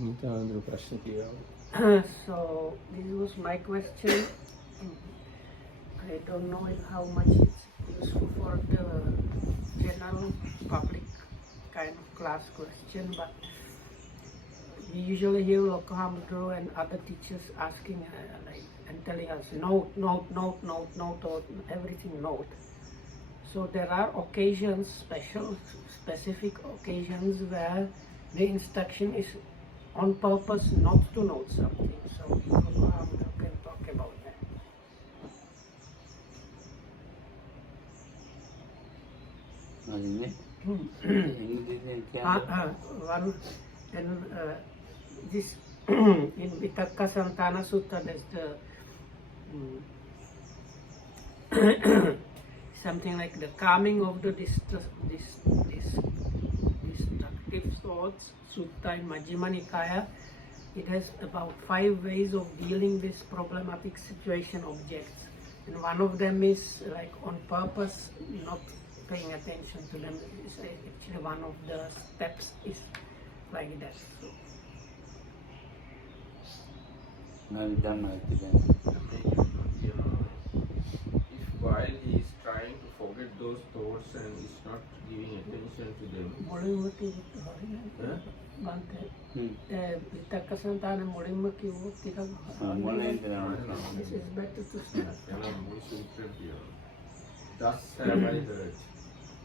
So this was my question. I don't know how much it's useful for the general public kind of class question, but we usually hear Lokohamudro and other teachers asking and telling us note, note, note, note, note, note, everything note. So there are occasions, specific occasions where the instruction is on purpose not to note something. So Lokohamudro can talk about that. One and this in Vitakka Santana Sutta, there's the something like the calming of the destructive thoughts. Sutta in Majjhima Nikaya, it has about 5 ways of dealing with problematic situation objects, and one of them is like on purpose not paying attention to them. Is actually one of the steps is like that. So. If while he is trying to forget those thoughts and is not giving attention to them, this is better to start. Thus have I heard.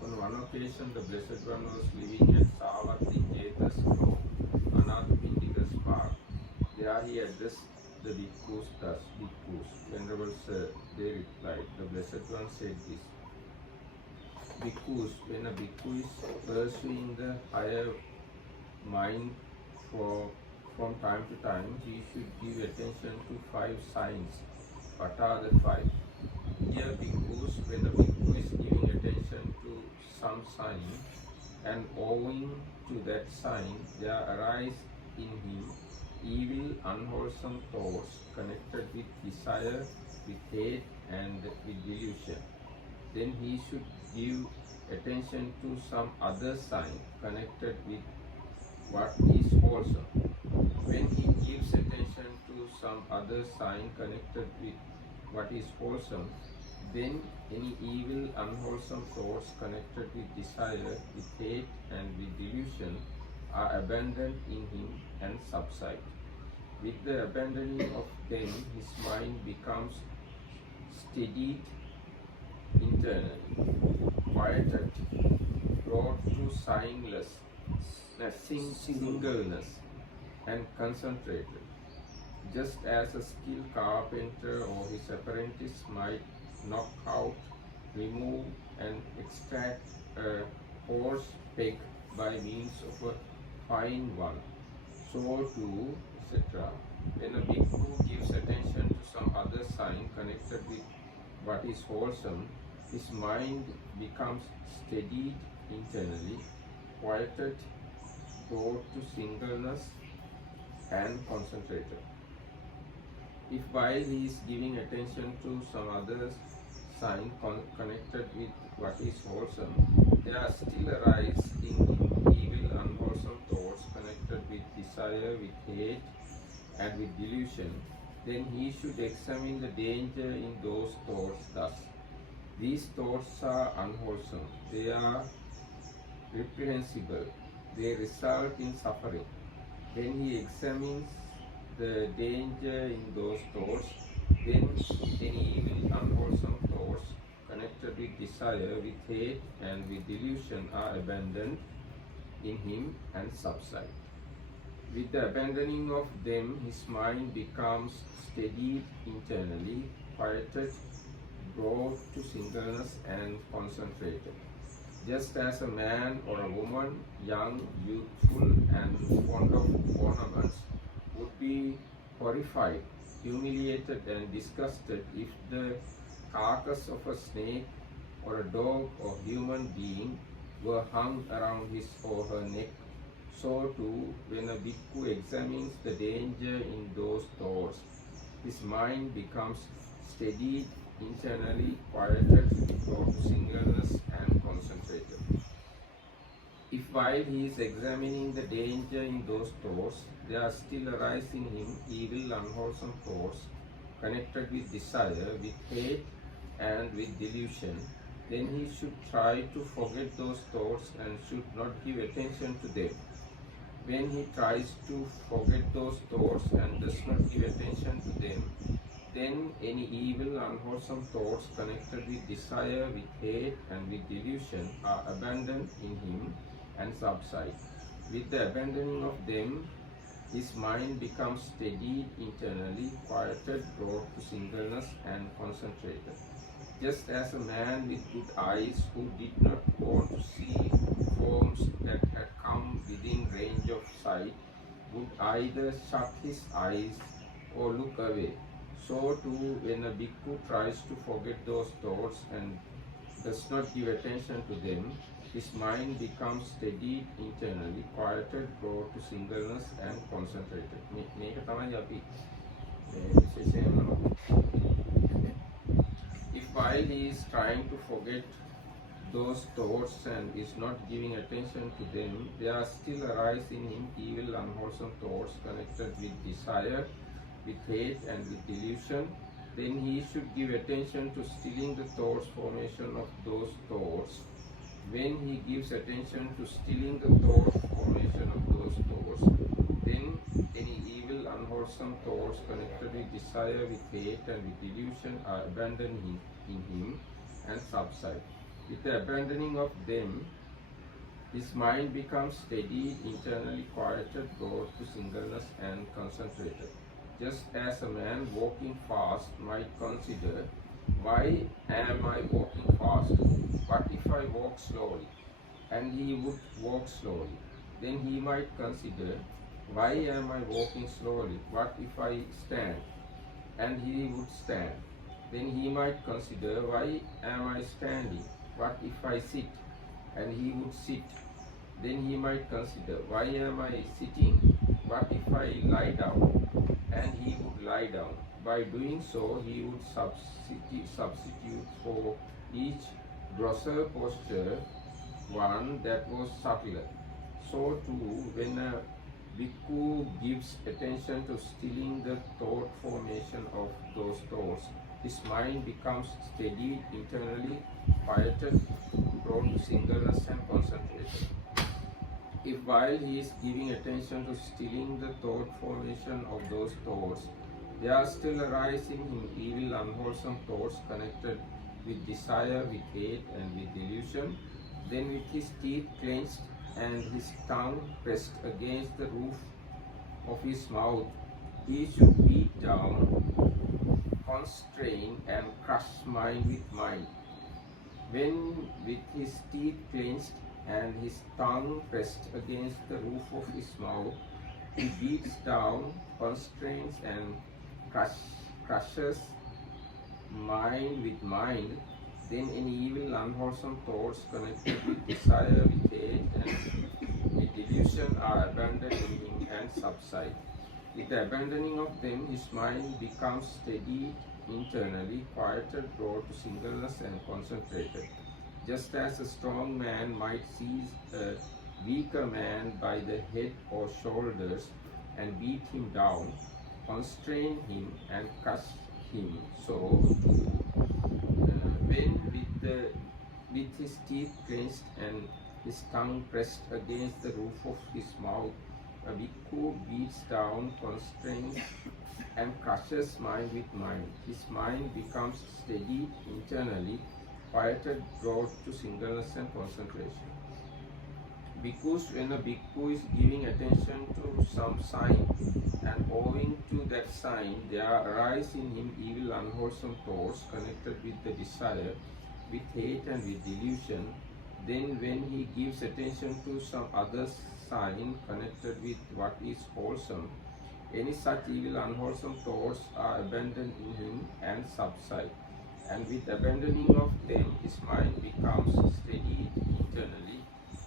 On one occasion, the Blessed One was living at Savatthi Ketas Grove, Anathapindika's park. There he addressed the bhikkhus thus, bhikkhus, Venerable Sir, they replied. The Blessed One said this: Bhikkhus, when a bhikkhu is pursuing the higher mind from time to time, he should give attention to 5 signs. What are the 5? Dear bhikkhus, when the bhikkhu is giving attention to some sign, and owing to that sign there arise in him evil, unwholesome thoughts connected with desire, with hate, and with delusion, then he should give attention to some other sign connected with what is wholesome. When he gives attention to some other sign connected with what is wholesome, then any evil, unwholesome thoughts connected with desire, with hate, and with delusion are abandoned in him and subside. With the abandoning of them, his mind becomes steadied internally, quieted, brought to singleness, and concentrated. Just as a skilled carpenter or his apprentice might knock out, remove, and extract a coarse peg by means of a fine one, so too, etc. When a bhikkhu gives attention to some other sign connected with what is wholesome, his mind becomes steadied internally, quieted, brought to singleness, and concentrated. If while he is giving attention to some other sign connected with what is wholesome, there still arise in him evil, unwholesome thoughts connected with desire, with hate, and with delusion, then he should examine the danger in those thoughts thus: these thoughts are unwholesome, they are reprehensible, they result in suffering. When he examines the danger in those thoughts, then any evil, unwholesome thoughts connected with desire, with hate, and with delusion are abandoned in him and subside. With the abandoning of them, his mind becomes steadied internally, quieted, brought to singleness, and concentrated. Just as a man or a woman, young, youthful, and fond of ornaments, would be horrified, humiliated, and disgusted if the carcass of a snake or a dog or human being were hung around his or her neck, so too, when a bhikkhu examines the danger in those thoughts, his mind becomes steadied internally, quieted, brought to singleness, and concentrated. If while he is examining the danger in those thoughts, there still arise in him evil, unwholesome thoughts connected with desire, with hate, and with delusion, then he should try to forget those thoughts and should not give attention to them. When he tries to forget those thoughts and does not give attention to them, then any evil, unwholesome thoughts connected with desire, with hate, and with delusion are abandoned in him and subside. With the abandoning of them, his mind becomes steadied internally, quieted, brought to singleness, and concentrated. Just as a man with good eyes who did not want to see forms that had come within range of sight would either shut his eyes or look away, so too when a bhikkhu tries to forget those thoughts and does not give attention to them, his mind becomes steadied internally, quieted, brought to singleness, and concentrated. මේක තමයි අපි විශේෂයෙන්ම if while he is trying to forget those thoughts and is not giving attention to them, there still arise in him evil, unwholesome thoughts connected with desire, with hate, and with delusion, then he should give attention to stilling the thoughts formation of those thoughts. When he gives attention to stilling the thought formation of those thoughts, then any evil, unwholesome thoughts connected with desire, with hate, and with delusion are abandoned in him and subside. With the abandoning of them, his mind becomes steady, internally quieted, brought to singleness, and concentrated. Just as a man walking fast might consider, why am I walking fast? What if I walk slowly? And he would walk slowly. Then he might consider, why am I walking slowly? What if I stand? And he would stand. Then he might consider, why am I standing? What if I sit? And he would sit. Then he might consider, why am I sitting? What if I lie down? And he would lie down. By doing so, he would substitute for each grosser posture one that was subtler. So too, when a bhikkhu gives attention to stilling the thought formation of those thoughts, his mind becomes steady internally, quieted, brought to singleness, and concentrated. If while he is giving attention to stilling the thought formation of those thoughts, there still arise in him evil, unwholesome thoughts connected with desire, with hate, and with delusion, then with his teeth clenched and his tongue pressed against the roof of his mouth, he should beat down, constrain, and crush mind with mind. When with his teeth clenched and his tongue pressed against the roof of his mouth, he beats down, constrains, and crushes mind with mind, then any evil, unwholesome thoughts connected with desire, with hate, and with delusion are abandoned in him and subside. With the abandoning of them, his mind becomes steady internally, quieted, brought to singleness, and concentrated. Just as a strong man might seize a weaker man by the head or shoulders and beat him down, constrain him, and crush him, so too, when with his teeth clenched and his tongue pressed against the roof of his mouth, a bhikkhu beats down, constrains, and crushes mind with mind. His mind becomes steady internally, quieted, brought to singleness and concentration. Bhikkhus, when a bhikkhu is giving attention to some sign, and owing to that sign there arise in him evil, unwholesome thoughts connected with the desire, with hate, and with delusion, then when he gives attention to some other sign connected with what is wholesome, any such evil, unwholesome thoughts are abandoned in him and subside. And with abandoning of them, his mind becomes steady internally,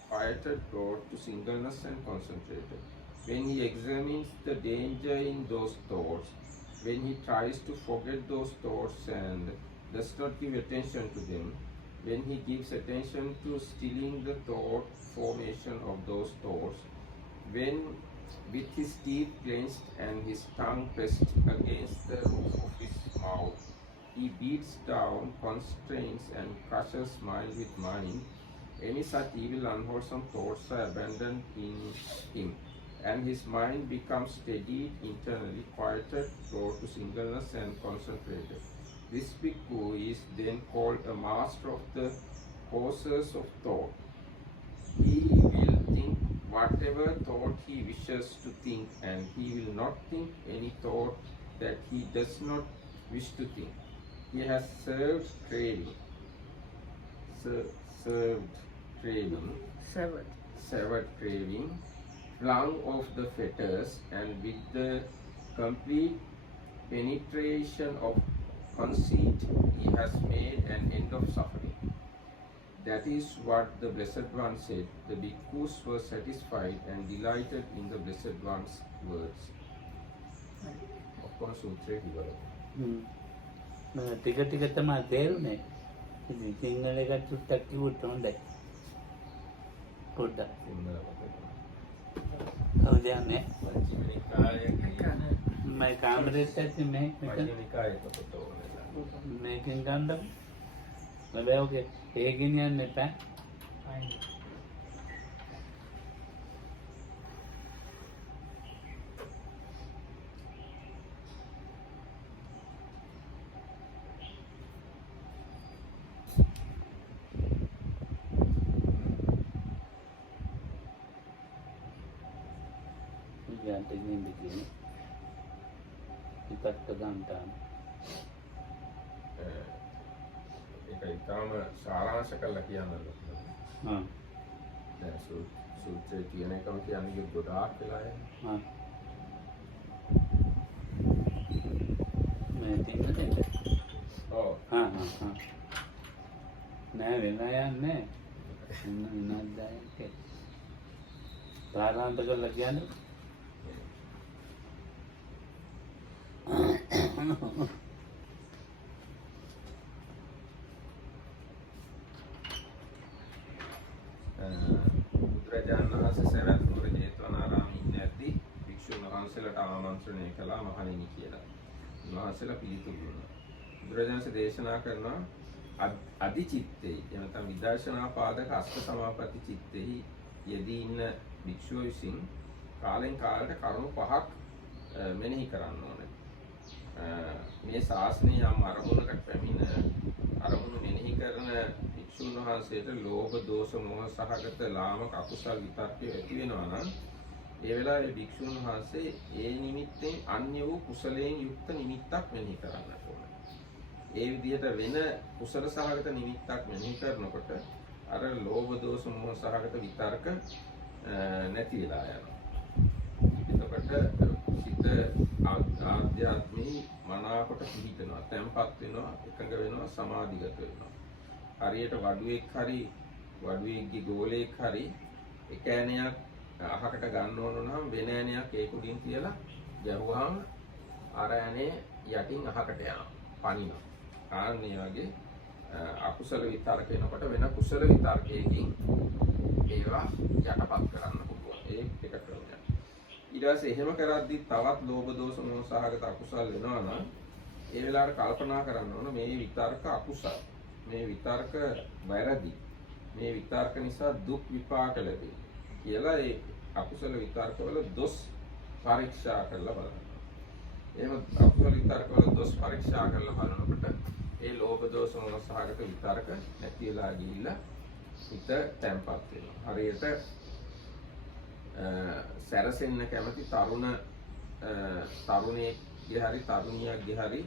quieted, brought to singleness, and concentrated. When he examines the danger in those thoughts, when he tries to forget those thoughts and does not give attention to them, when he gives attention to stilling the thought formation of those thoughts. When, with his teeth clenched and his tongue pressed against the roof of his mouth, he beats down, constrains, and crushes mind with mind, any such evil, unwholesome thoughts are abandoned in him, and his mind becomes steadied internally, quieted, brought to singleness, and concentrated. This bhikkhu is then called a master of the causes of thought. He will think whatever thought he wishes to think, and he will not think any thought that he does not wish to think. He has served craving, severed craving, flung off the fetters, and with the complete penetration of conceit, he has made an end of suffering. That is what the Blessed One said. The bhikkhus were satisfied and delighted in the Blessed One's words. Of course, Sutra ටික ටික තමයි තේරුනේ. ඉතින් සිංහල එකත් චුට්ටක් කිව්වොත් හොඳයි. පොඩ්ඩක්. කවුද යන්නේ? මම කාමරේට ඇති මේකෙන් ගන්න. හැබැයි ඔගේ ඒ ගෙනියන්න එපා. Gantiin begini. Kita gantaan. ඒක ඊටම සාරාංශ කරලා කියන්නද? හා. දැන් සූත්‍රයේ තියෙන එකම කියන්නේ ගොඩාක් වෙලා යන්නේ. හා. මේ තියන්නේ. ඔව්. හා. නෑ වෙලා යන්නේ. නන්නදායක. සාරාංශ කරලා කියන්නේ. බුදුරජාණන් වහන්සේ සවැත් නුවර ජේතවනාරාමයේ ඉඳදී භික්ෂුන් වහන්සේලාට ආමන්ත්‍රණය කළා මහණෙනි කියලා. උන්වහන්සේලා පිළිතුරු දුන්නා. බුදුරජාණන්සේ දේශනා කරනවා අධිචිත්තේ එනතම් විදර්ශනා පාදක අෂ්ට සමාපatti චිත්තෙහි යෙදී ඉන්න භික්ෂුව විසින් කාලෙන් කාලට කරුණු පහක් මෙනෙහි කරන්න ඕනේ. මේ ශාස්ත්‍රයේ යම් අරමුණකට පැමිණ අරමුණු මෙනෙහි කරන භික්ෂුන් වහන්සේට ලෝභ දෝෂ මොහ සහගත ලාමක අකුසල් විතර්කය ඇති වෙනවා නම් ඒ වෙලාවේ භික්ෂුන් වහන්සේ ඒ නිමිත්තෙන් අන්‍ය වූ කුසලයෙන් යුක්ත නිමිත්තක් මෙනෙහි කරන්න ඕනේ. ඒ විදිහට වෙන කුසල සහගත නිමිත්තක් මෙනෙහි කරනකොට අර ලෝභ දෝෂ මොහ සහගත විතර්ක නැති වෙලා යනවා. එතකොට සිත ආධ්‍යාත්මී මනාකොට පිහිටනවා, තැම්පත් වෙනවා, එකඟ වෙනවා, සමාධිගත වෙනවා. හරියට වඩුවෙක්ගේ ගෝලයක් හරි එක ඈනයක් අහකට ගන්න ඕන නම් වෙන ඈනයක් ඒක උඩින් තියලා ගැහුවාම අර ඈනේ යටින් අහකට යනවා, පනිනවා. ආන්නේ වගේ අකුසල විතර්ක එනකොට වෙන කුසල විතර්කයකින් ඒවා යටපත් කරන්න පුළුවන්. ඒ එක ක්‍රමයක්. ඊට පස්සේ එහෙම කරද්දි තවත් ලෝභ දෝෂ මොහ සහගත අකුසල් වෙනවා නම් ඒ වෙලාවට කල්පනා කරන්න ඕන මේ විතර්ක අකුසල්, මේ විතර්ක වැරදි, මේ විතර්ක නිසා දුක් විපාක ලැබේ කියලා ඒ අකුසල විතර්කවල දොස් පරීක්ෂා කරලා බලන්න. එහෙම අකුසල විතර්කවල දොස් පරීක්ෂා කරලා බලනකොට ඒ ලෝභ දෝෂ මොහ සහගත විතර්ක නැති වෙලා ගිහිල්ලා හිත තැම්පත් වෙනවා. හරියට සැරසෙන්න කැමති තරුණයෙක්ගේ හරි තරුණියක්ගේ හරි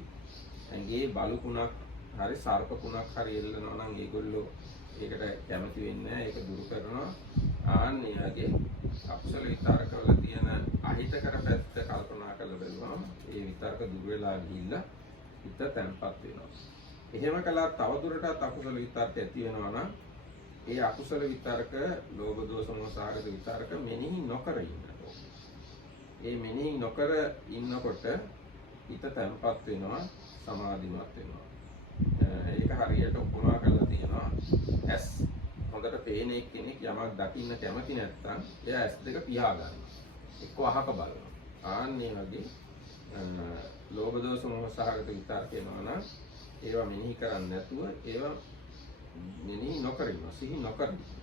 ඇඟේ බලුකුණක් හරි සර්පකුණක් හරි එල්ලනවා නම් ඒගොල්ලෝ ඒකට කැමති වෙන්නේ නැහැ. ඒක දුරු කරනවා. ආන්නේ වගේ අකුසල විතර්කවල තියෙන අහිතකර පැත්ත කල්පනා කරලා බලුවම ඒ විතර්ක දුර වෙලා ගිහිල්ලා හිත තැම්පත් වෙනවා. එහෙම කළා තවදුරටත් අකුසල විතර්ක ඇති වෙනවා නම් ඒ අකුසල විතර්ක ලෝභ දෝෂ මොහ සහගත විතර්ක මෙනෙහි නොකර ඉන්න ඕනේ. ඒ මෙනෙහි නොකර ඉන්නකොට හිත තැම්පත් වෙනවා, සමාධිමත් වෙනවා. ඒක හරියට උපමා කරලා තියෙනවා. ඇස් හොඳට පේන කෙනෙක් යමක් දකින්න කැමති නැත්නම් එයා ඇස් දෙක පියා ගන්නවා. එක්ක අහක බලනවා. ආන්නේ වගේ ලෝභ දෝෂ මොහ සහගත විතර්ක එනවා නම් ඒවා මෙනෙහි කරන්නේ නැතුව ඒවා මෙනෙහි නොකරිනවා. සිහි නොකරිනවා.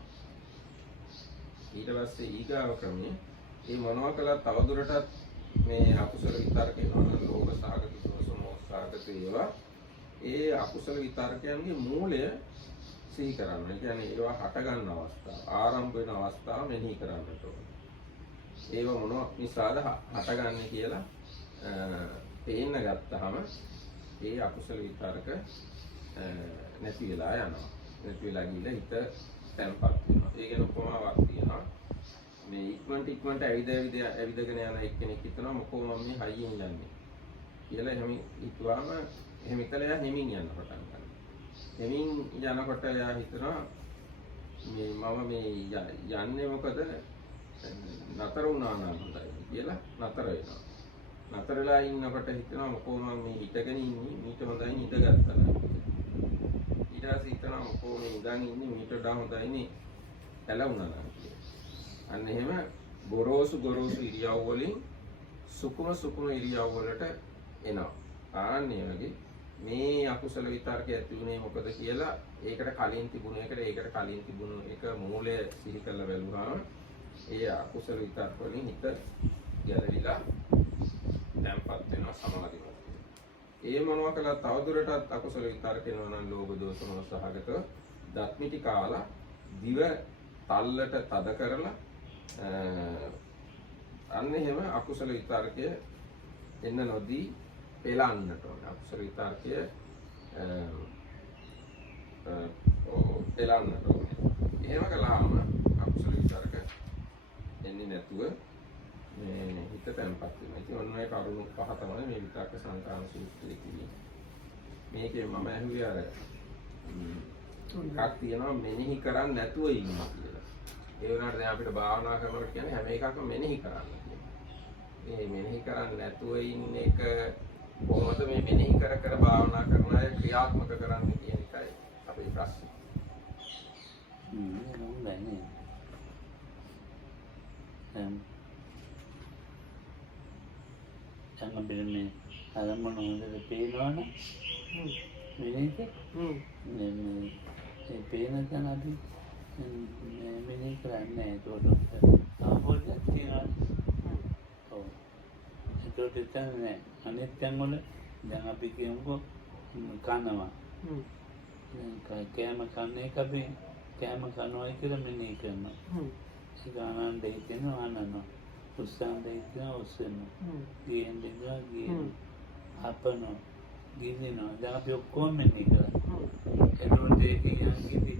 ඊට පස්සේ ඊගාව ක්‍රමයේ මේ මොනවා කළත් තවදුරටත් මේ අකුසල විතර්ක එනවා නම් ලෝභ සහගත දෝෂ මොහ සහගත ඒවා ඒ අකුසල විතර්කයන්ගේ මූලය සිහි කරන්න. ඒ කියන්නේ ඒවා හට ගන්න අවස්ථාව, ආරම්භ වෙන අවස්ථාව මෙනෙහි කරන්නට ඕනේ. ඒව මොනවා නිසාද හටගන්නේ කියලා පේන්න ගත්තාම ඒ අකුසල විතරක නැති වෙලා යනවා. නැති වෙලා ගිහලා හිත තැම්පත් වෙනවා. ඒ ගැන උපමාවක් තියෙනවා. මේ ඉක්මනට ඇවිදගෙන යන එක්කෙනෙක් හිතනවා මොකෝ මම මේ හයියෙන් යන්නේ කියලා එහෙම හිතුවාම එහෙම ඉතල එයා හෙමින් යන්න පටන් ගන්නවා. හෙමින් යනකොට එයා හිතනවා මම මේ යන්නේ මොකද නතර වුණා නම් හොඳයි කියලා නතර වෙනවා. නතර වෙලා ඉන්නකොට හිතනවා මොකෝ මම මේ හිටගෙන ඉන්නේ මීට හොඳයි ඉඳගත්තා නම්. ඊට පස්සේ හිතනවා මොකෝ මේ ඉඳන් ඉන්නේ මීට වඩා හොඳයිනේ ඇලවුණා නම් කියලා. අන්න එහෙම ගොරෝසු ඉරියව් වලින් සුකුම ඉරියව් වලට එනවා. ආන්නේ වගේ මේ අකුසල විතර්කය ඇති වුණේ මොකද කියලා ඒකට කලින් තිබුණ එක මූලය සිහි කරලා බලුවාම ඒ අකුසල විතර්ක වලින් හිත ගැලවිලා තැම්පත් වෙනවා සමාධිමත්. ඒ මොනවා කළත් තවදුරටත් අකුසල විතර්ක එනවා නම් ලෝභ දෝෂ මොහ සහගත දත්මිටි කාලා දිව තල්ලට තද කරලා අන්න එහෙම අකුසල විතර්කය එන්න නොදී පෙලන්නට ඕනේ. අකුසල විතර්කය පෙලන්නට ඕනේ. එහෙම කළාම අකුසල විතර්ක එන්නේ නැතුව මේ හිත තැම්පත් වෙනවා. ඉතින් ඔන්න ඔය කරුණු පහ තමයි මේ විතර්ක සංකාන සූත්‍රයේ කියන්නේ. මේකේ මම ඇහුවේ අර එකක් තියෙනවා මෙනෙහි කරන්නේ නැතුව ඉන්නවා කියලා. ඒ වුණාට දැන් අපිට භාවනා කරනකොට කියන්නේ හැම එකක්ම මෙනෙහි කරන්න කියලා. මේ මෙනෙහි කරන්නේ නැතුව ඉන්න එක කොහොමද මේ මෙනෙහි කර භාවනා කරන අය ක්‍රියාත්මක කරන්නේ කියන එකයි අපේ ප්‍රශ්නේ. Jangan bilang ada mana ada pena na, ini ke, pena kan ada, ini kerana itu apa jadi kan, oh, itu kita ni, anet yang mana, jangan fikir umko kanama, kaya makan ni kabi, kaya makan orang itu meni kerana. Sekarang dah itu no anak usaha dah itu usaha gien juga gien apa no gini no jangan piok komen ni kan itu deh yang gini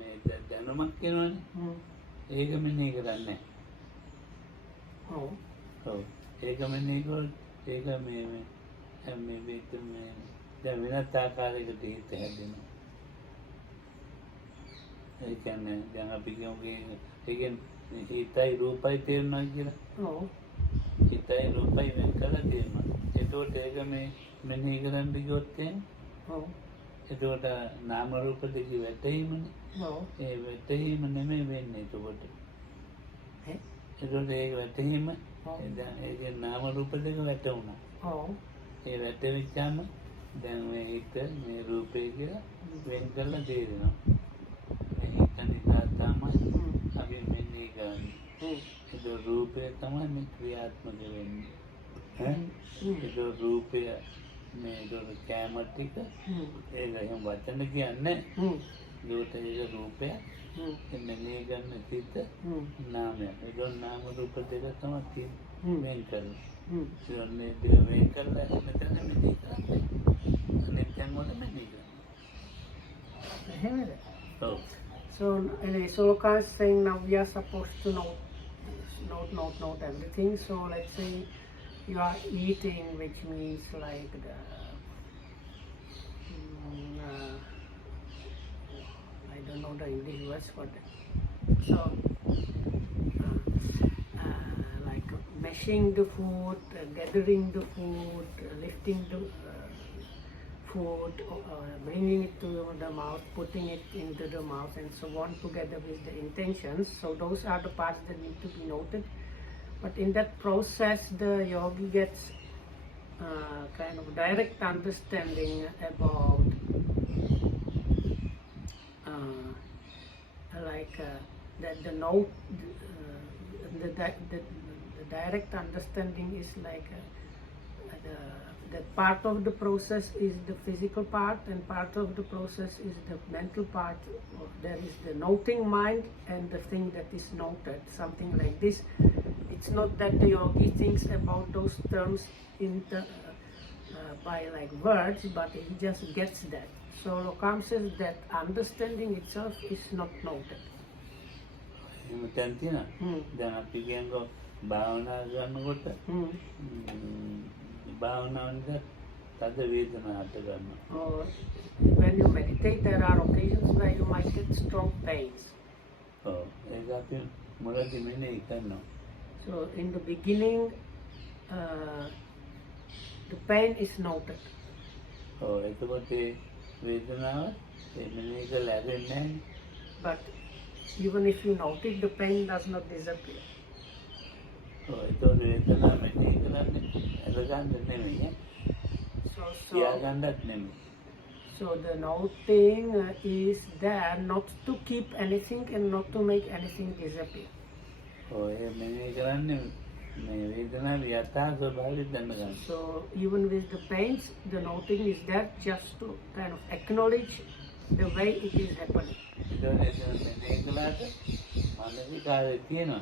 ni jangan makin no ni ega meni kan ni oh ega meni ko ega me betul me dah mina tak ada ke di tehadin ikan jangan pikir ikan hitai rupai terna kira hitai rupai venkala terna itu tega me meni karan digotte itu da nama rupa deki vetai mane vetai mane me venne to bote itu tega vetai ma ege nama rupa deka vetuna e vette vichama dan me hita me rupe kira venkala terna me hita nikatama abi meni kan itu rupa tamai me kriyaatmak වෙන්නේ itu rupa me itu kamatika ඒක එහෙම වචන කියන්නේ ඒකට ඒක රූපය මෙන්නේ ගන්න සිත නාමය ඒක නාම රූප දෙක තමයි වෙන් කරන්නේ ඉතින් දෙක වෙන් කරලා මෙතන මෙන්නේ කරන්නේ අනිත් තැන් වල මෙන්නේ කරන්නේ එහෙමද? ඔව්. So, Sloka is saying now we are supposed to note everything. So, let's say you are eating, which means like the I don't know the English words for that. So, like meshing the food, gathering the food, lifting the food, bringing it to the mouth, putting it into the mouth, and so on, together with the intentions. So those are the parts that need to be noted. But in that process, the yogi gets kind of direct understanding about that the note, the direct understanding is like that part of the process is the physical part, and part of the process is the mental part. There is the noting mind and the thing that is noted, something like this. It's not that the yogi thinks about those terms in the, by like words, but he just gets that. So Lokam says that understanding itself is not noted. දැන් තියෙනවා. දැන් අපි කියනකො භාවනා කරනකොට භාවනාවෙන් තද වේදනා හට ගන්නවා. Or when you meditate, there are occasions where you might get strong pains. ඔව් ඒක අපි මුලදී මෙනෙහි කරනවා. So in the beginning, the pain is noted. ඔව් එතකොට ඒ වේදනාව මෙනෙහි කරලා ඇරෙන්නේ නැහැ. But even if you note it, the pain does not disappear. ඔව් ඒතකොට වේදනාව මෙනෙහි කරන්නේ අරගන්න නෙමෙයි. තියාගන්නත් නෙමෙයි. So the noting is there not to keep anything and not to make anything disappear. ඔව් ඒ මෙනෙහි කරන්නේ මේ වේදනාවේ යථා ස්වභාවය දැනගන්න. So even with the pains, the noting is there just to kind of acknowledge the way it is happening. මෙනෙහි කළාට මානසිකාරය තියෙනවා.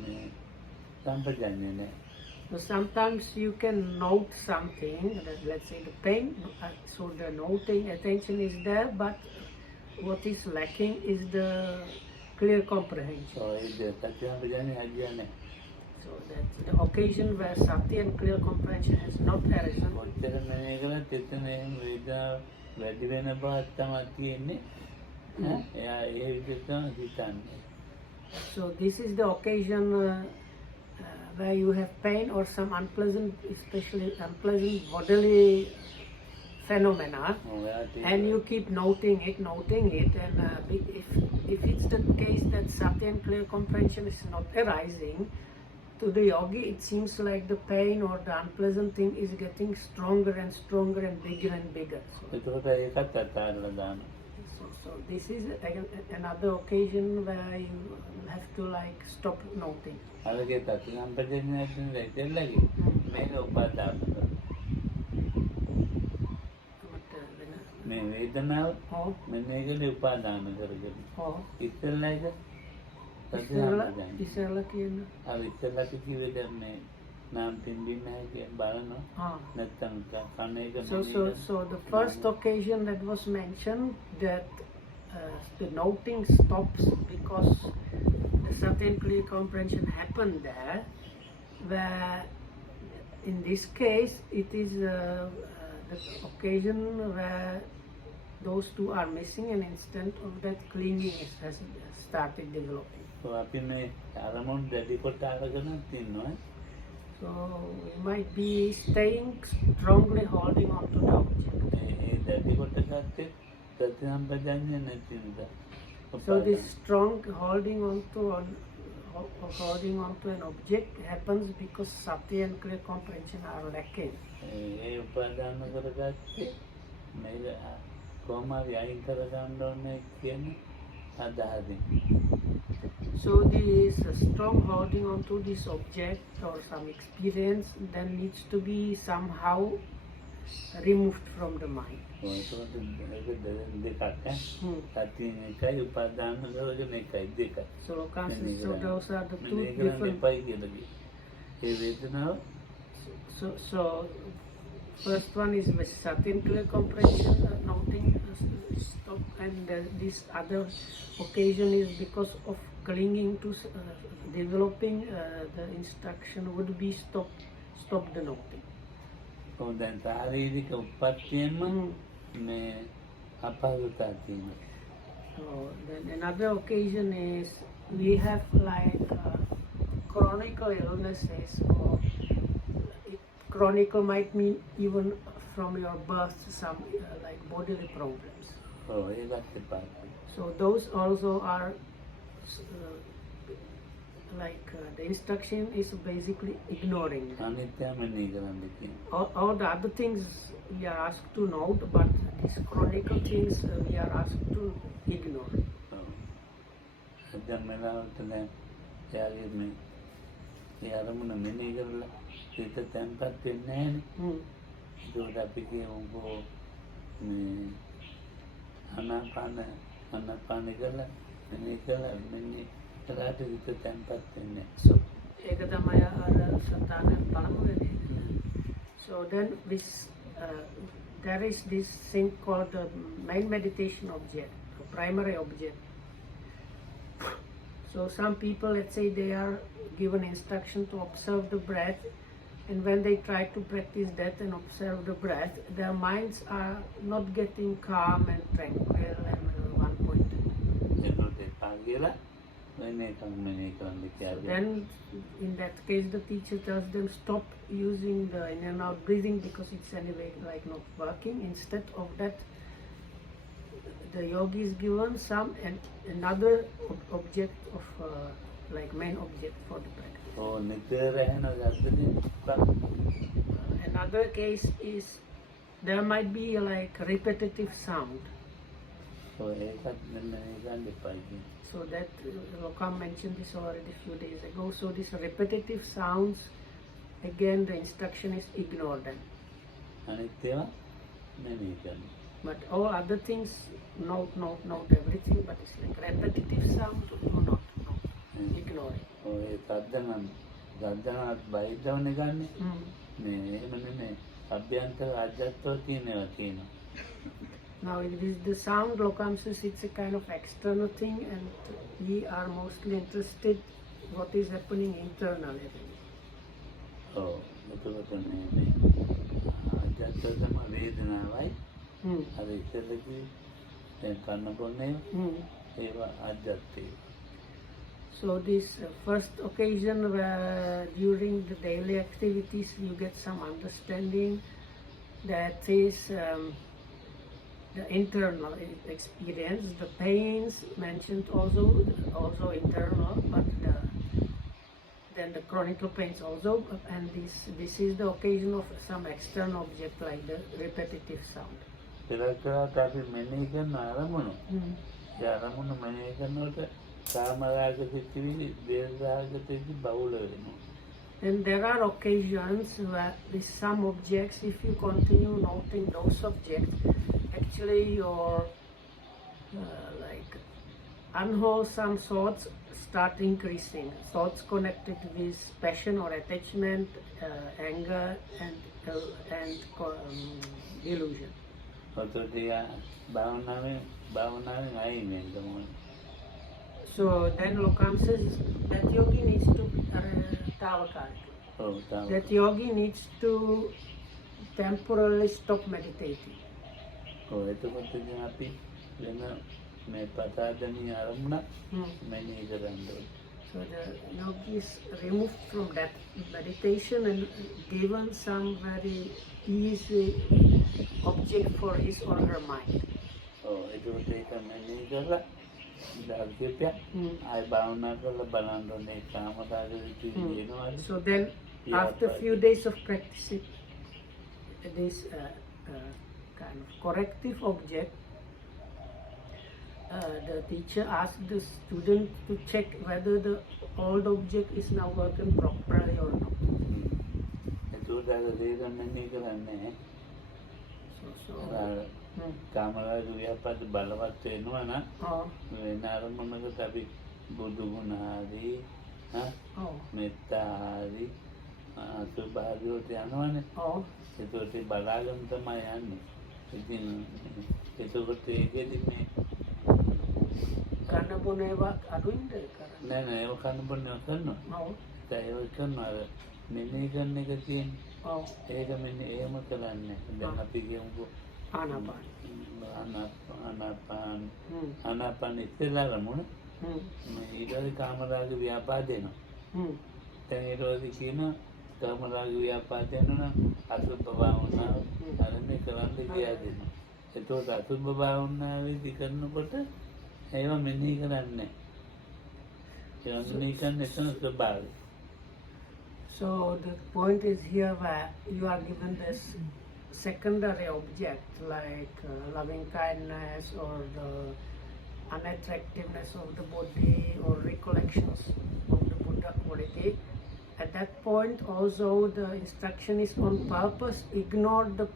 මේ සම්පජාඤ්ඤය නැහැ. So sometimes you can note something, let's say the pain, so the noting attention is there, but what is lacking is the clear comprehension. So that's the occasion where sati and clear comprehension has not arisen. So this is the occasion where you have pain or some unpleasant, especially unpleasant bodily phenomena, and you keep noting it, and if it's the case that sati and clear comprehension is not arising, to the yogi it seems like the pain or the unpleasant thing is getting stronger and stronger and bigger. So this is another occasion where you have to like stop noting. මේ වේදනාව මෙන්නේකේ උපාදාන කරගෙන ඉස්සෙල්ලා එක ඉස්සෙල්ලා කියන අර ඉස්සෙල්ලා කිව්වේ දැන් මේ නම් පින්දින්න නැහැ කියන බලනවා නැත්තම් කන එක so the first occasion that was mentioned that the noting stops because the certain clear comprehension happened there, where in this case it is the occasion where those two are missing, and instead of that clinging has started developing. So අපි මේ අරමුණ දැඩි කොට අරගෙන තින්නවා. So we might be staying strongly holding on to the object. ඒ දැඩි කොට ගත්තේ ප්‍රතිසම්පජාඤ්ඤය නැති නිසා. So this strong holding on to an object happens because sati and clear comprehension are lacking. ඒ උපාදාන කරගත්තේ මේක කොහොමද අයින් කරගන්න ඕනේ කියන අදහසින්. So this strong holding on to this object or some experience then needs to be somehow removed from the mind. So those are the two different. So first one is with sati and clear comprehension, noting stop, and this other occasion is because of clinging to developing. The instruction would be stop the noting. So then ශාරීරික උප්පත්තියෙම මේ අපහසුතා තියෙනවා. Then another occasion is we have like chronic illnesses, or chronic might mean even from your birth some like bodily problems. ඔව් ඒකත් එපා. So those also are the instruction is basically ignoring them. අනිත්‍යම මෙනෙහි කරන්න කියනවා. All the other things we are asked to note, but these chronicle things we are asked to ignore. ඔව්. දැන් මෙලාවට දැන් එයාගේ මේ ඒ අරමුණ මෙනෙහි කරලා හිත තැන්පත් වෙන්නේ නැහැනේ. ඒකට අපි කියමුකෝ මේ ආනාපාන කරලා මෙනෙහි කරලා මෙනෙහි කරාට හිත තැන්පත් වෙන්නේ නැහැ. So ඒක තමයි අර සතාන පළමුවෙනි. So then there is this thing called the main meditation object, the primary object. So some people, let's say they are given instruction to observe the breath, and when they try to practice that and observe the breath, their minds are not getting calm and tranquil and one-pointed. Then in that case the teacher tells them stop using the in and out breathing because it's anyway like not working. Instead of that, the yogi is given another object of like main object for the practice. Another case is there might be like repetitive sound. So that Lokam mentioned this already a few days ago. So these repetitive sounds, again the instruction is ignore them. But all other things, note everything, but it's like repetitive sound, not ignore it. Now it is the sound, Lokam says it's a kind of external thing, and we are mostly interested what is happening internally. Oh, So this first occasion where during the daily activities you get some understanding that is the internal experience, the pains mentioned also internal, but then the chronic pains also, and this is the occasion of some external object like the repetitive sound. And there are occasions where with some objects, if you continue noting those objects, actually your like unwholesome thoughts start increasing. Thoughts connected with passion or attachment, anger and delusion. So then Lokam says that yogi needs to that yogi needs to temporarily stop meditating. So the yogi is removed from that meditation and given some very easy object for his or her mind. So then after a few days of practicing this kind of corrective object, the teacher asked the student to check whether the old object is now working properly or not. කාමරාග ව්‍යාපාද බලවත් වෙනවා නම් වෙන අරමුණකට අපි බුදු ගුණ ආදී මෙත්තා ආදී අසුභාදී වලට යනවනේ. ඒකට බලාගෙන තමයි යන්නේ. ඉතින් ඒකට ඒකෙදි මේ කන්න බොන ඒවා අඩුයින්ද කරන්නේ? නෑ නෑ ඒක කන්න බොන ඒවා කරනවා. ඒක කරනවා මෙනෙහි කරන එක තියෙන්නේ. ඒක මෙන්න එහෙම කරන්නේ. දැන් අපි කියමුකෝ ආනාපාන ඉස්සෙල්ලා ගමුණ ඊට පස්සේ කාමරාග ව්‍යාපාද එනවා. දැන් ඊට පස්සේ කියනවා කාමරාග ව්‍යාපාදයන නම් අසුභ භාවනාව අරමය කරන්න කියා දෙනවා. එතකොට අසුභ භාවනාවේදී කරනකොට ඒවා මෙනෙහි කරන්නේ. ඒවා මෙනෙහි කරන්න එතන ස්වභාවය. So the point is here where you are given this secondary object like loving kindness or the unattractiveness of the body or recollections of the Buddha quality. At that point also the instruction is on purpose ignore the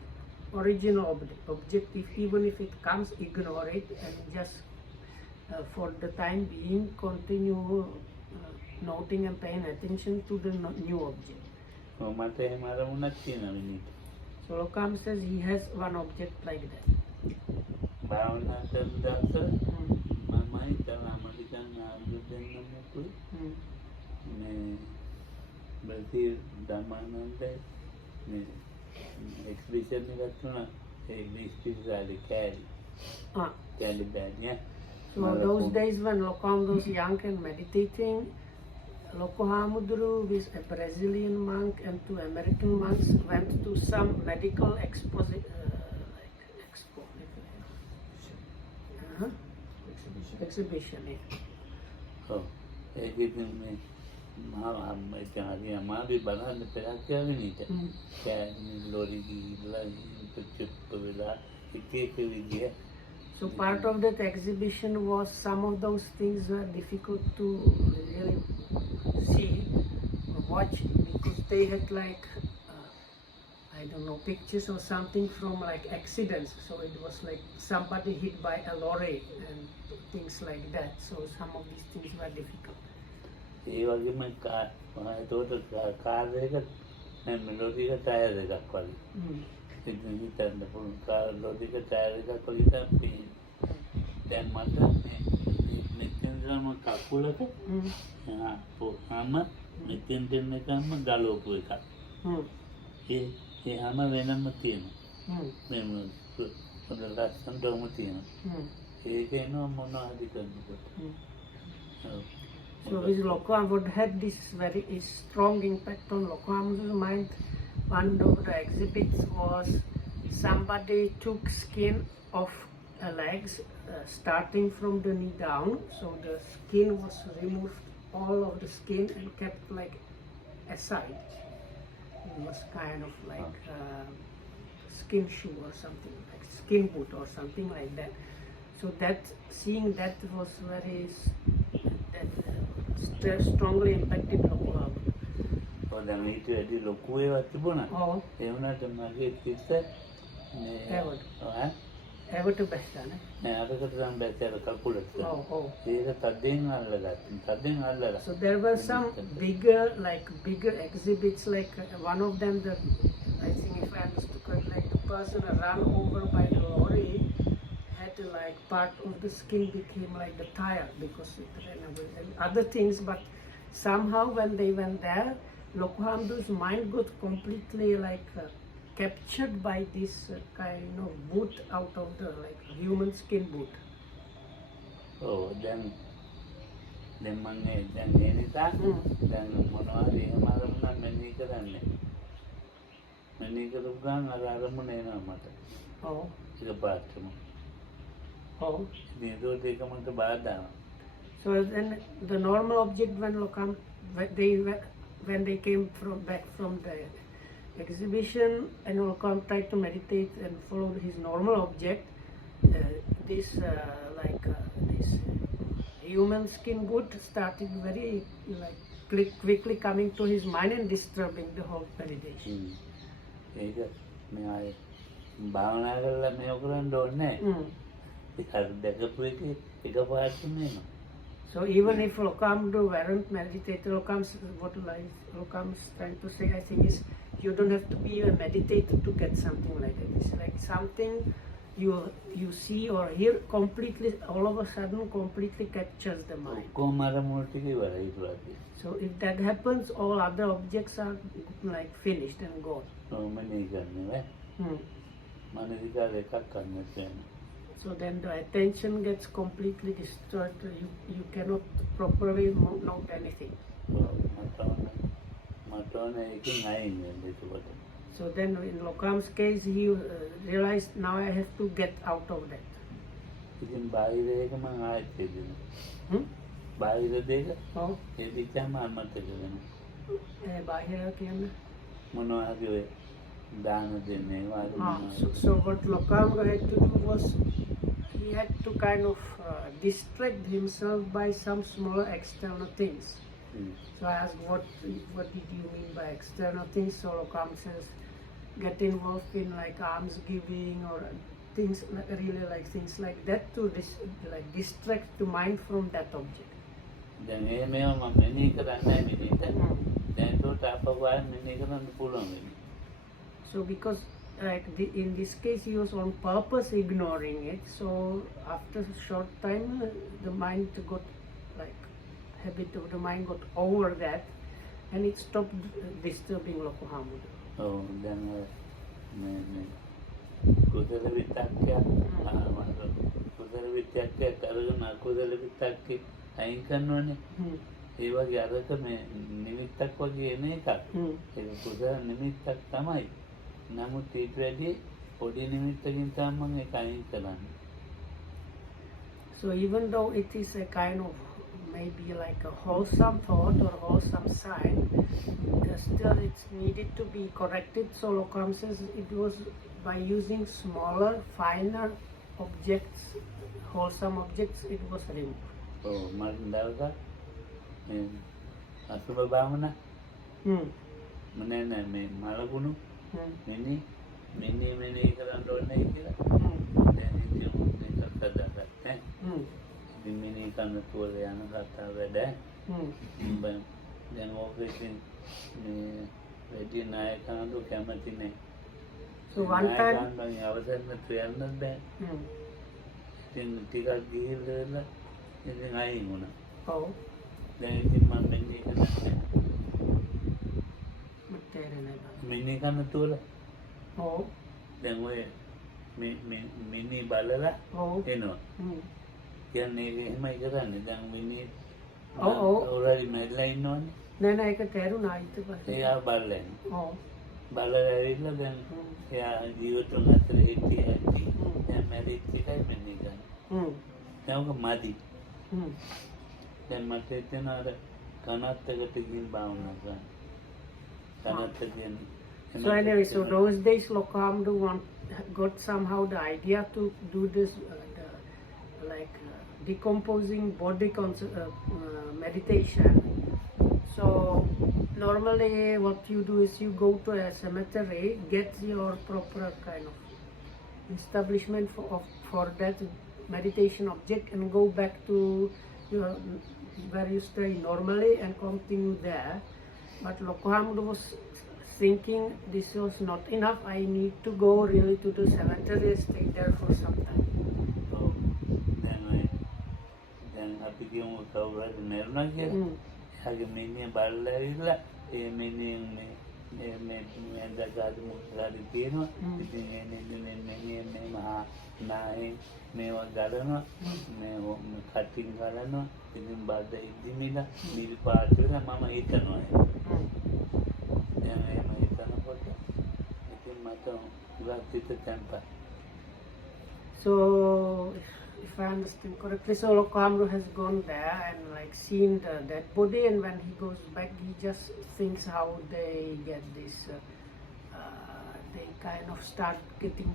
original object even if it comes, ignore it and just for the time being continue noting and paying attention to the new object. So Lokam says he has one object like that. Exhibition So those days when Lokam was young and meditating, Lokohamudru with a Brazilian monk and two American monks went to some medical exhibition. So part of that exhibition was some of those things were difficult to really see or watch because they had like I don't know, pictures or something from like accidents. So it was like somebody hit by a lorry and things like that. So some of these things were difficult. So his Lokohamud had this very strong impact on Lokohamud's mind. One of the exhibits was somebody took skin off legs starting from the knee down. So the skin was removed, all of the skin, and kept like aside. It was kind of like skin shoe or something, like skin boot or something like that. So that seeing that was very strongly impacted Lokohamud. Ever to best, So there were some bigger exhibits, like one of them, I think if I understood correctly, like the person run over by the lorry had like part of the skin became like the tire because it ran away and other things, but somehow when they went there, Lokohamud's mind got completely like captured by this kind of boot out of the like human skin boot. Oh, then So then the normal object when they came back from the exhibition and Lokam tried to meditate and follow his normal object, this human skin boot started very quickly coming to his mind and disturbing the whole meditation. So even if Lokohamud weren't meditator, Lokam's trying to say, I think, is you don't have to be a meditator to get something like that. It's like something you see or hear completely, all of a sudden completely captures the mind. So if that happens, all other objects are like finished and gone. So then the attention gets completely destroyed. You cannot properly note anything. Matona eking aing etuකොට. So then in Lokam's case, he realized now I have to get out of that. ඉතින් බාහිර එක මං ආයෙත් දෙන්න. Hmm? බාහිර දෙක Oh, ඒ දිච්චාම අමතක වෙනවා. Bahira කියන්නේ? මොනවා හරි ඔය දාන දෙන්නේ So what Lokam had to do was he had to kind of distract himself by some smaller external things. So I asked, what did you mean by external things? So Lokam says, get involved in like alms giving or things really like things like that to distract the mind from that object. දැන් ඒ මේවා මම මෙනෙහි කරන්නේ නැහැ මිනිහට. දැන් ඒකට අපවාය මෙනෙහි කරන්න පුළුවන් වෙන්නේ. So because in this case he was on purpose ignoring it, so after a short time the mind got like habit of the mind got over that and it stopped disturbing Lokohamudu. ඔව් දැන් මේ කුසල විතක්කයක් කුසල විතක්කයක් අරගෙන අකුසල විතක්කේ අයින් කරනවනේ. ඒ වගේ අරක මේ නිමිත්තක් වගේ එන එකක්. ඒක කුසල නිමිත්තක් තමයි. නමුත් ඊට වැඩි පොඩි නිමිත්තකින් තමයි මම ඒක අයින් කරන්නේ. So even though it is a kind of maybe like a wholesome thought or wholesome sign, still it's needed to be corrected. So Lokam says it was by using smaller, finer objects, wholesome objects, it was removed. ඔව් මම දවසක් මේ අසුබ භාවනා මනේ නෑ මේ මලගුණු මිනි කරන්න ඕනේ කියලා. දැන් ඉතින් මේක හදාගත්තා. ඉතින් මිනි කන්න තුවල යන කතා වැඩ. දැන් ඕකෙකින් මේ වැඩි නායකයන්ට කැමති නෑ. So one time මම අවසන් තුයන්නත් බෑ. ඉතින් ටිකක් ගිහිල්ලා ඉතින් අයින් වුණා. oh දැන් ඉතින් මම මෙන්නේ කරන්නේ මිනි කන්න තුවල. oh දැන් ඔය මිනි බලලා oh එනවා. කියන්නේ ඒක එහෙමයි කරන්නේ. දැන් මිනි ඔව් ඔරලි මෙල්ලා ඉන්නවනේ. නෑ ඒක තේරුණා ඊට පස්සේ. එයා බලලා එනවා. oh බලලා ඇවිල්ලා දැන් එයා ජීවිතුන් අතර හිටියේ දැන් මැරිච්ච එකයි මෙන්නේ ගන්න. දැන් ඔක මදි. දැන් මට හිතෙනවා අර කනත්තකට ගිහින් භාවනා කරන්න. කනත්ත කියන්නේ. So anyway, so those days Lokamdu got somehow the idea to do this decomposing body meditation. So normally what you do is you go to a cemetery, get your proper kind of establishment for that meditation object and go back to your where you stay normally and continue there. But Lokohamudu was thinking this was not enough. I need to go really to the cemetery and stay there for some time. ඔව් දැන් අපි කියමු කවුරුහරි මැරුණා කියලා. එයාගේ මිනිහ බලලා ඇවිල්ලා ඒ මිනිහෙන් මේ ඇඳගාඩි මුත්‍රාදි තියෙනවා. ඉතින් මේ මහා නායෙන් මේවා ගලනවා. මේ කටින් ගලනවා. ඉතින් බඩ ඉදිමිලා නිල් පාට වෙලා මම හිතනවා. දැන් එහෙම හිතනකොට ඉතින් මට උගත් හිත තැම්පත්. So if I understand correctly, so Lokamru has gone there and like seen the dead body, and when he goes back he just thinks how they get this they kind of start getting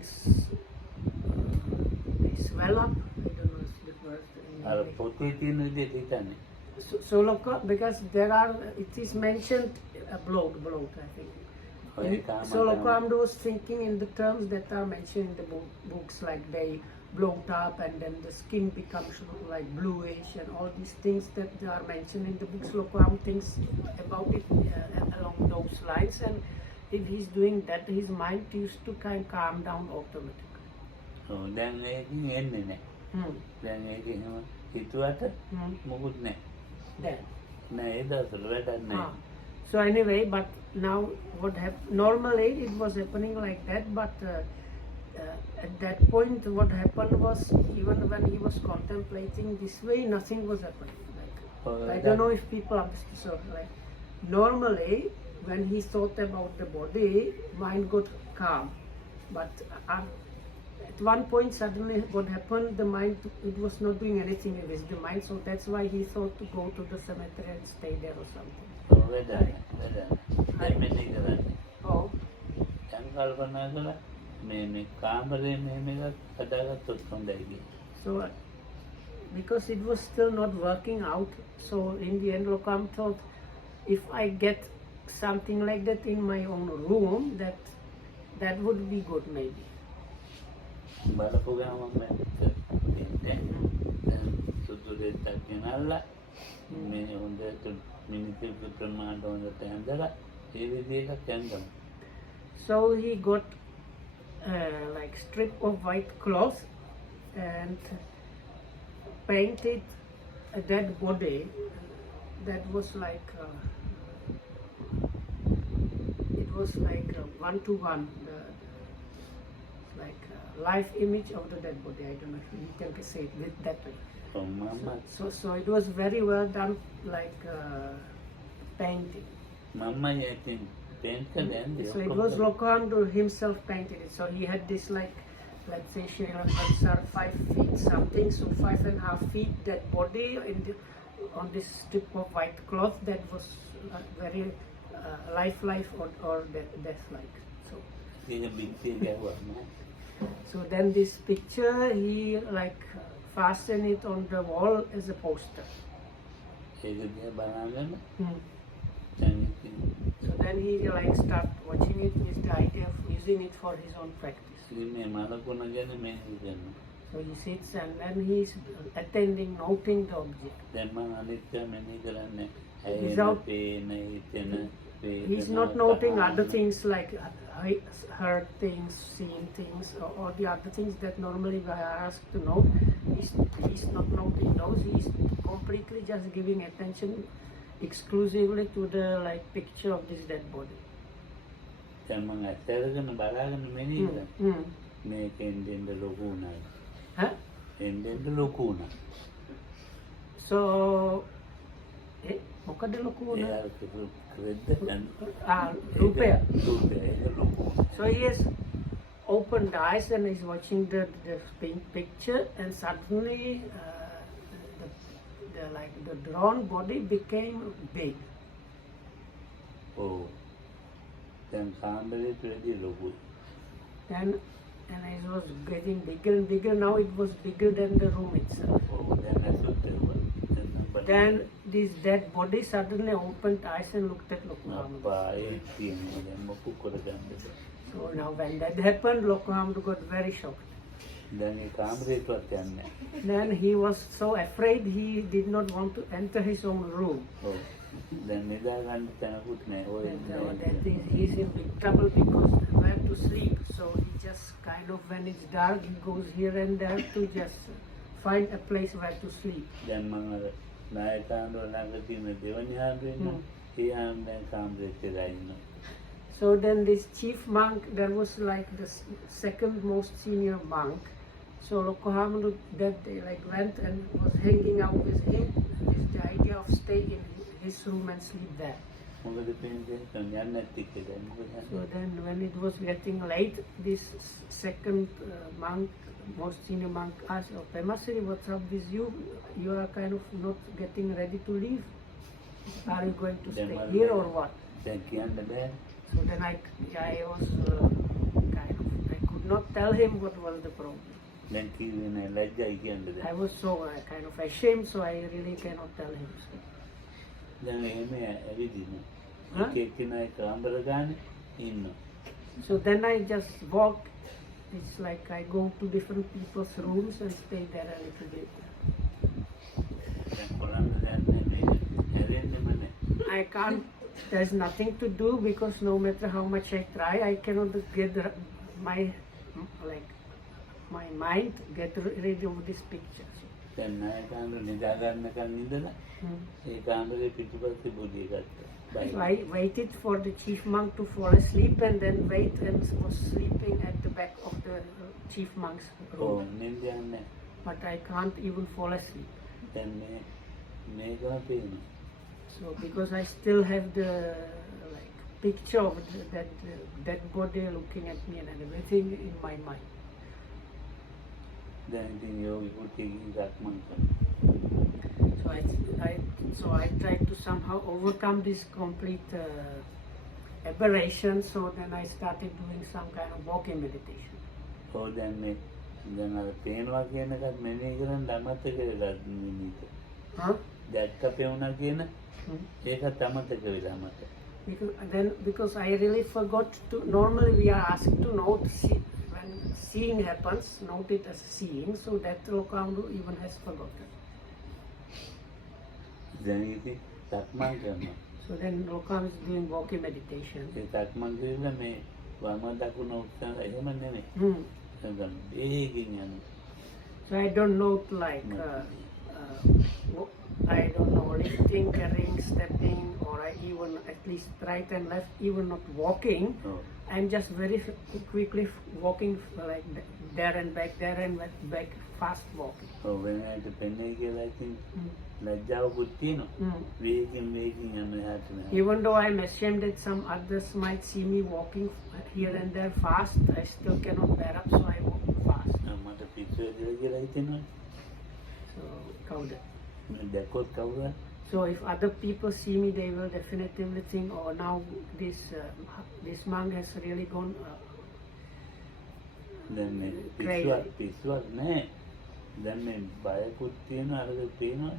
they swell up. I don't know the word in අර English. පොතේ තියෙන විදිහට හිතන්නේ. So because there are, it is mentioned bloat, I think. So Lokamdu was thinking in the terms that are mentioned in the books, like they bloat up and then the skin becomes like bluish and all these things that are mentioned in the books. Lokamdu thinks about it along those lines, and if he's doing that, his mind used to kind of calm down automatically. දැන් ඒකෙන් එන්නේ නැහැ. දැන් ඒක එහෙම හිතුවට මොකුත් නැහැ. Then. නෑ ඒ දවස්වල වැඩක් නැහැ. So anyway, but now what happened? Normally it was happening like that, but at that point, what happened was even when he was contemplating this way, nothing was happening. Like I don't know if people understand. So like normally when he thought about the body, mind got calm. But at one point, suddenly what happened, the mind, it was not doing anything with the mind, so that's why he thought to go to the cemetery and stay there or something. දැන් මෙන්න කරන්නේ. Oh, දැන් කල්පනා කළා මේ කාමරේ මේක හදාගත්තොත් හොඳයි කියලා. so because it was still not working out, so in the end, Lokam thought, if I get something like that in my own room, that would be good maybe. බලපු ගමන් සුදු දෙයක් ගෙනල්ලා මේ හොඳට මිනිත්තු ප්‍රමාණයට හොඳට ඇඳලා ඒ විදිහට ඇඳමු. So he got like strip of white cloth and painted a dead body that was like it was like one-to-one, like live image of the dead body. I don't know if you can say it with that way. So it was very well done, like painting. Mama yakin paint කළේ So it was Lokohamdu himself painted it. So he had this like, let's say Sri Lankan 5 feet something, so 5.5 feet dead body on this strip of white cloth that was very life or death-like. So then this picture, he like fastened it on the wall as a poster. So then he like start watching it with the idea of using it for his own practice. So he sits and then he's attending, noting the object. He's not noting other things like heard things, seen things, or the other things that normally we are asked to note. He's not noting those. He's completely just giving attention exclusively to the like picture of this dead body. Huh? So, මොකද ලොකු වුණා? රූපය. So he has opened the eyes and is watching the picture, and suddenly the drawn body became big. Oh, then And it was getting bigger and bigger. Now it was bigger than the room itself. Oh, then Then this dead body suddenly opened eyes and looked at Lokohamdu. So now when that happened, Lokohamdu got very shocked. Then he was so afraid he did not want to enter his own room. He's in big trouble because where to sleep. So he just kind of, when it's dark, he goes here and there to just find a place where to sleep. So then this chief monk, there was like the second most senior monk. So Lokohamdu that day like went and was hanging out with him with the idea of staying in his room and sleep there. So then when it was getting late, this second monk, most senior monk asked, "Oh, Pemasri, what's up with you? You are kind of not getting ready to leave. Are you going to stay here or what?" So then I was kind of, I could not tell him what was the problem. I was so kind of ashamed, so I really cannot tell him. Huh? So then I just walk. It's like I go to different people's rooms and stay there a little bit. I can't, there's nothing to do because no matter how much I try, I cannot get my mind get rid of this picture. So I waited for the chief monk to fall asleep and then wait and was sleeping at the back of the chief monk's room. But I can't even fall asleep. So because I still have the like picture of that dead body looking at me and everything in my mind. දැන් ඉතින් යෝගිකුත් ඉක්මන් So I tried to somehow overcome this complete aberration. So then I started doing some kind of walking meditation. ඔව් දැන් අර පේනවා කියන එකත් මෙනෙහි කරන් අමතක වෙලා නිමිත. දැක්ක පේුණා කියන ඒකත් අමතක වෙලා මට. Because I really forgot to. Normally we are asked to note when seeing happens, note it as seeing. So that Lokandu even has forgotten. දැන් ඉතින් සක්මන් කරනවා. So then Lokam is doing walking meditation. ඒ සක්මන් කරලා මේ වම දකුණ උත්සාහ එහෙම නෙමෙයි. ඒකින් යනවා. So I don't note like I don't know, lifting, carrying, stepping, or I even at least right and left, even not walking. I'm just very quickly walking like there and back, fast walking. Oh, when I depend on I think ලැජ්ජාවකුත් තියෙනවා. වේගින් යන හැටි. Even though I'm ashamed that some others might see me walking here and there fast, I still cannot bear up, so I walk fast. මට පිටුවේ කියලා හිතෙනවා. So කවුද? දැක්කොත් කවුද? So if other people see me, they will definitively think, oh, now this monk has really gone දැන් මේ පිස්සුවක් නෑ. දැන් මේ බයකුත් තියෙනවා අරක පේනවා.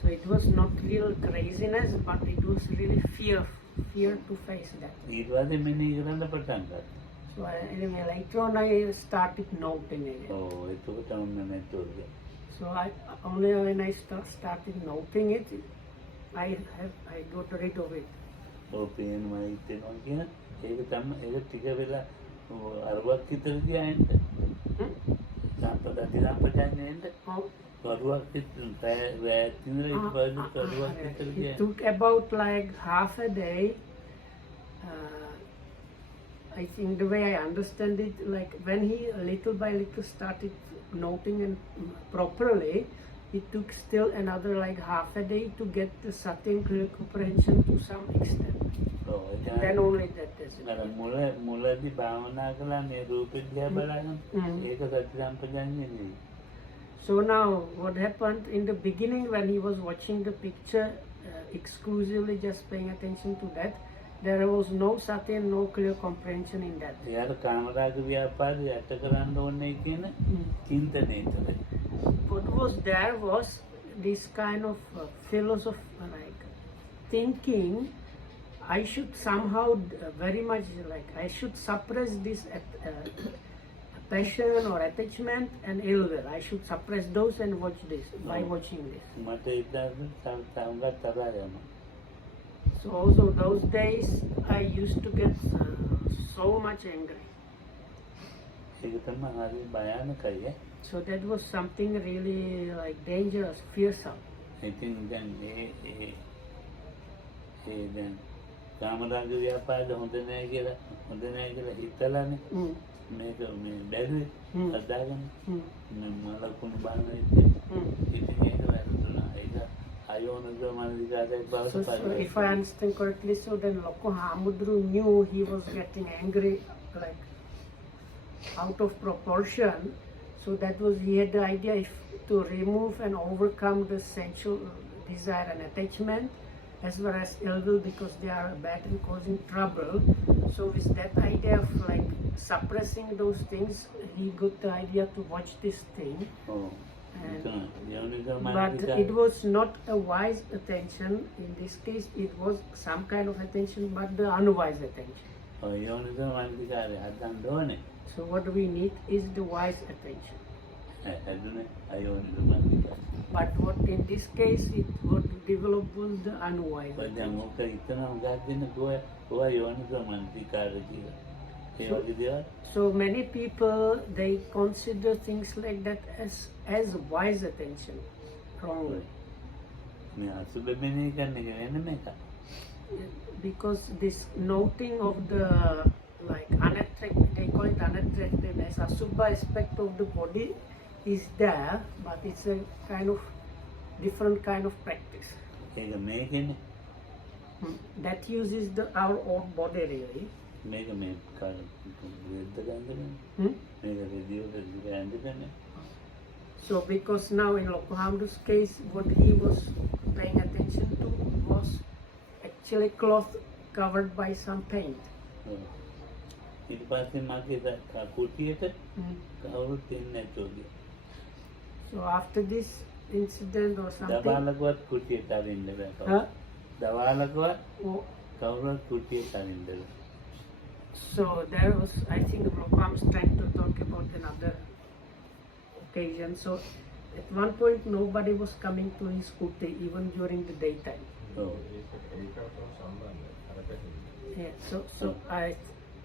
So it was not real craziness, but it was really fear to face that. ඊට පස්සේ මෙනෙහි කරන්න පටන් ගත්තා. So anyway, later on I started noting again. Oh, එතකොට තමයි මම So only when I started noting it, I got rid of it. ඔව් පේනවා හිතෙනවා කියන ඒක තමයි ඒක ටික වෙලා අරවත් විතර ගියායින්ද? It took about like half a day. I think the way I understand it, like when he little by little started noting and properly, it took still another like half a day to get the certain clear comprehension to some extent. And then only that is it. මුලදී භාවනා කළා මේ රූපෙ දිහා බලන ඒක සති සම්පජාඤ්ඤේ. So now what happened in the beginning when he was watching the picture exclusively just paying attention to that, there was no sati and no clear comprehension in that. යාර කාමරාග ව්‍යාපාරය යට කරන්න ඕනේ කියන චින්තනය තුළ. What was there was this kind of philosophy, like thinking I should somehow very much like I should suppress this passion or attachment and ill will. I should suppress those and watch this by watching this. So also those days I used to get so much angry. So that was something really like dangerous, fearsome. I think then කාමරාග ව්‍යාපාරය හොඳ නෑ කියලා හිතලානේ මේක මේ බැලුවේ අදාගන්න මලකුණු බලන ඉතින් ඒක වැරදුනා ඒක අයෝනිසෝ මනසිකාරයක් බවට So if I understand correctly, so then Loko Hamudru knew he was getting angry like out of proportion. So that was, he had the idea to remove and overcome the sensual desire and attachment, as well as ill will, because they are bad and causing trouble. So with that idea of like suppressing those things, he got the idea to watch this thing. But it was not a wise attention. In this case, it was some kind of attention, but the unwise attention. So what we need is the wise attention. But what in this case it would develop was the unwise attention. So many people, they consider things like that as wise attention wrongly. Because this noting of the like unattractive, they call it unattractiveness, asubha aspect of the body is there, but it's a kind of different kind of practice. That uses our own body really. මේක මේ රෙද්ද ගන්දනේ. මේක රෙදියට ඇඳගෙන. So because now in Lokohamdu's case, what he was paying attention to was actually cloth covered by some paint. ඊට පස්සේ මගේ කුටියට කවුරුත් එන්නේ නැතුව ගියා. So after this incident or something. දවාලකවත් කුටියට අරින්න බෑ. දවාලකවත් කවුරුත් කුටියට අරින්න බෑ. So there was, I think, Lokoham's trying to talk about another occasion. So at one point nobody was coming to his kuti even during the daytime.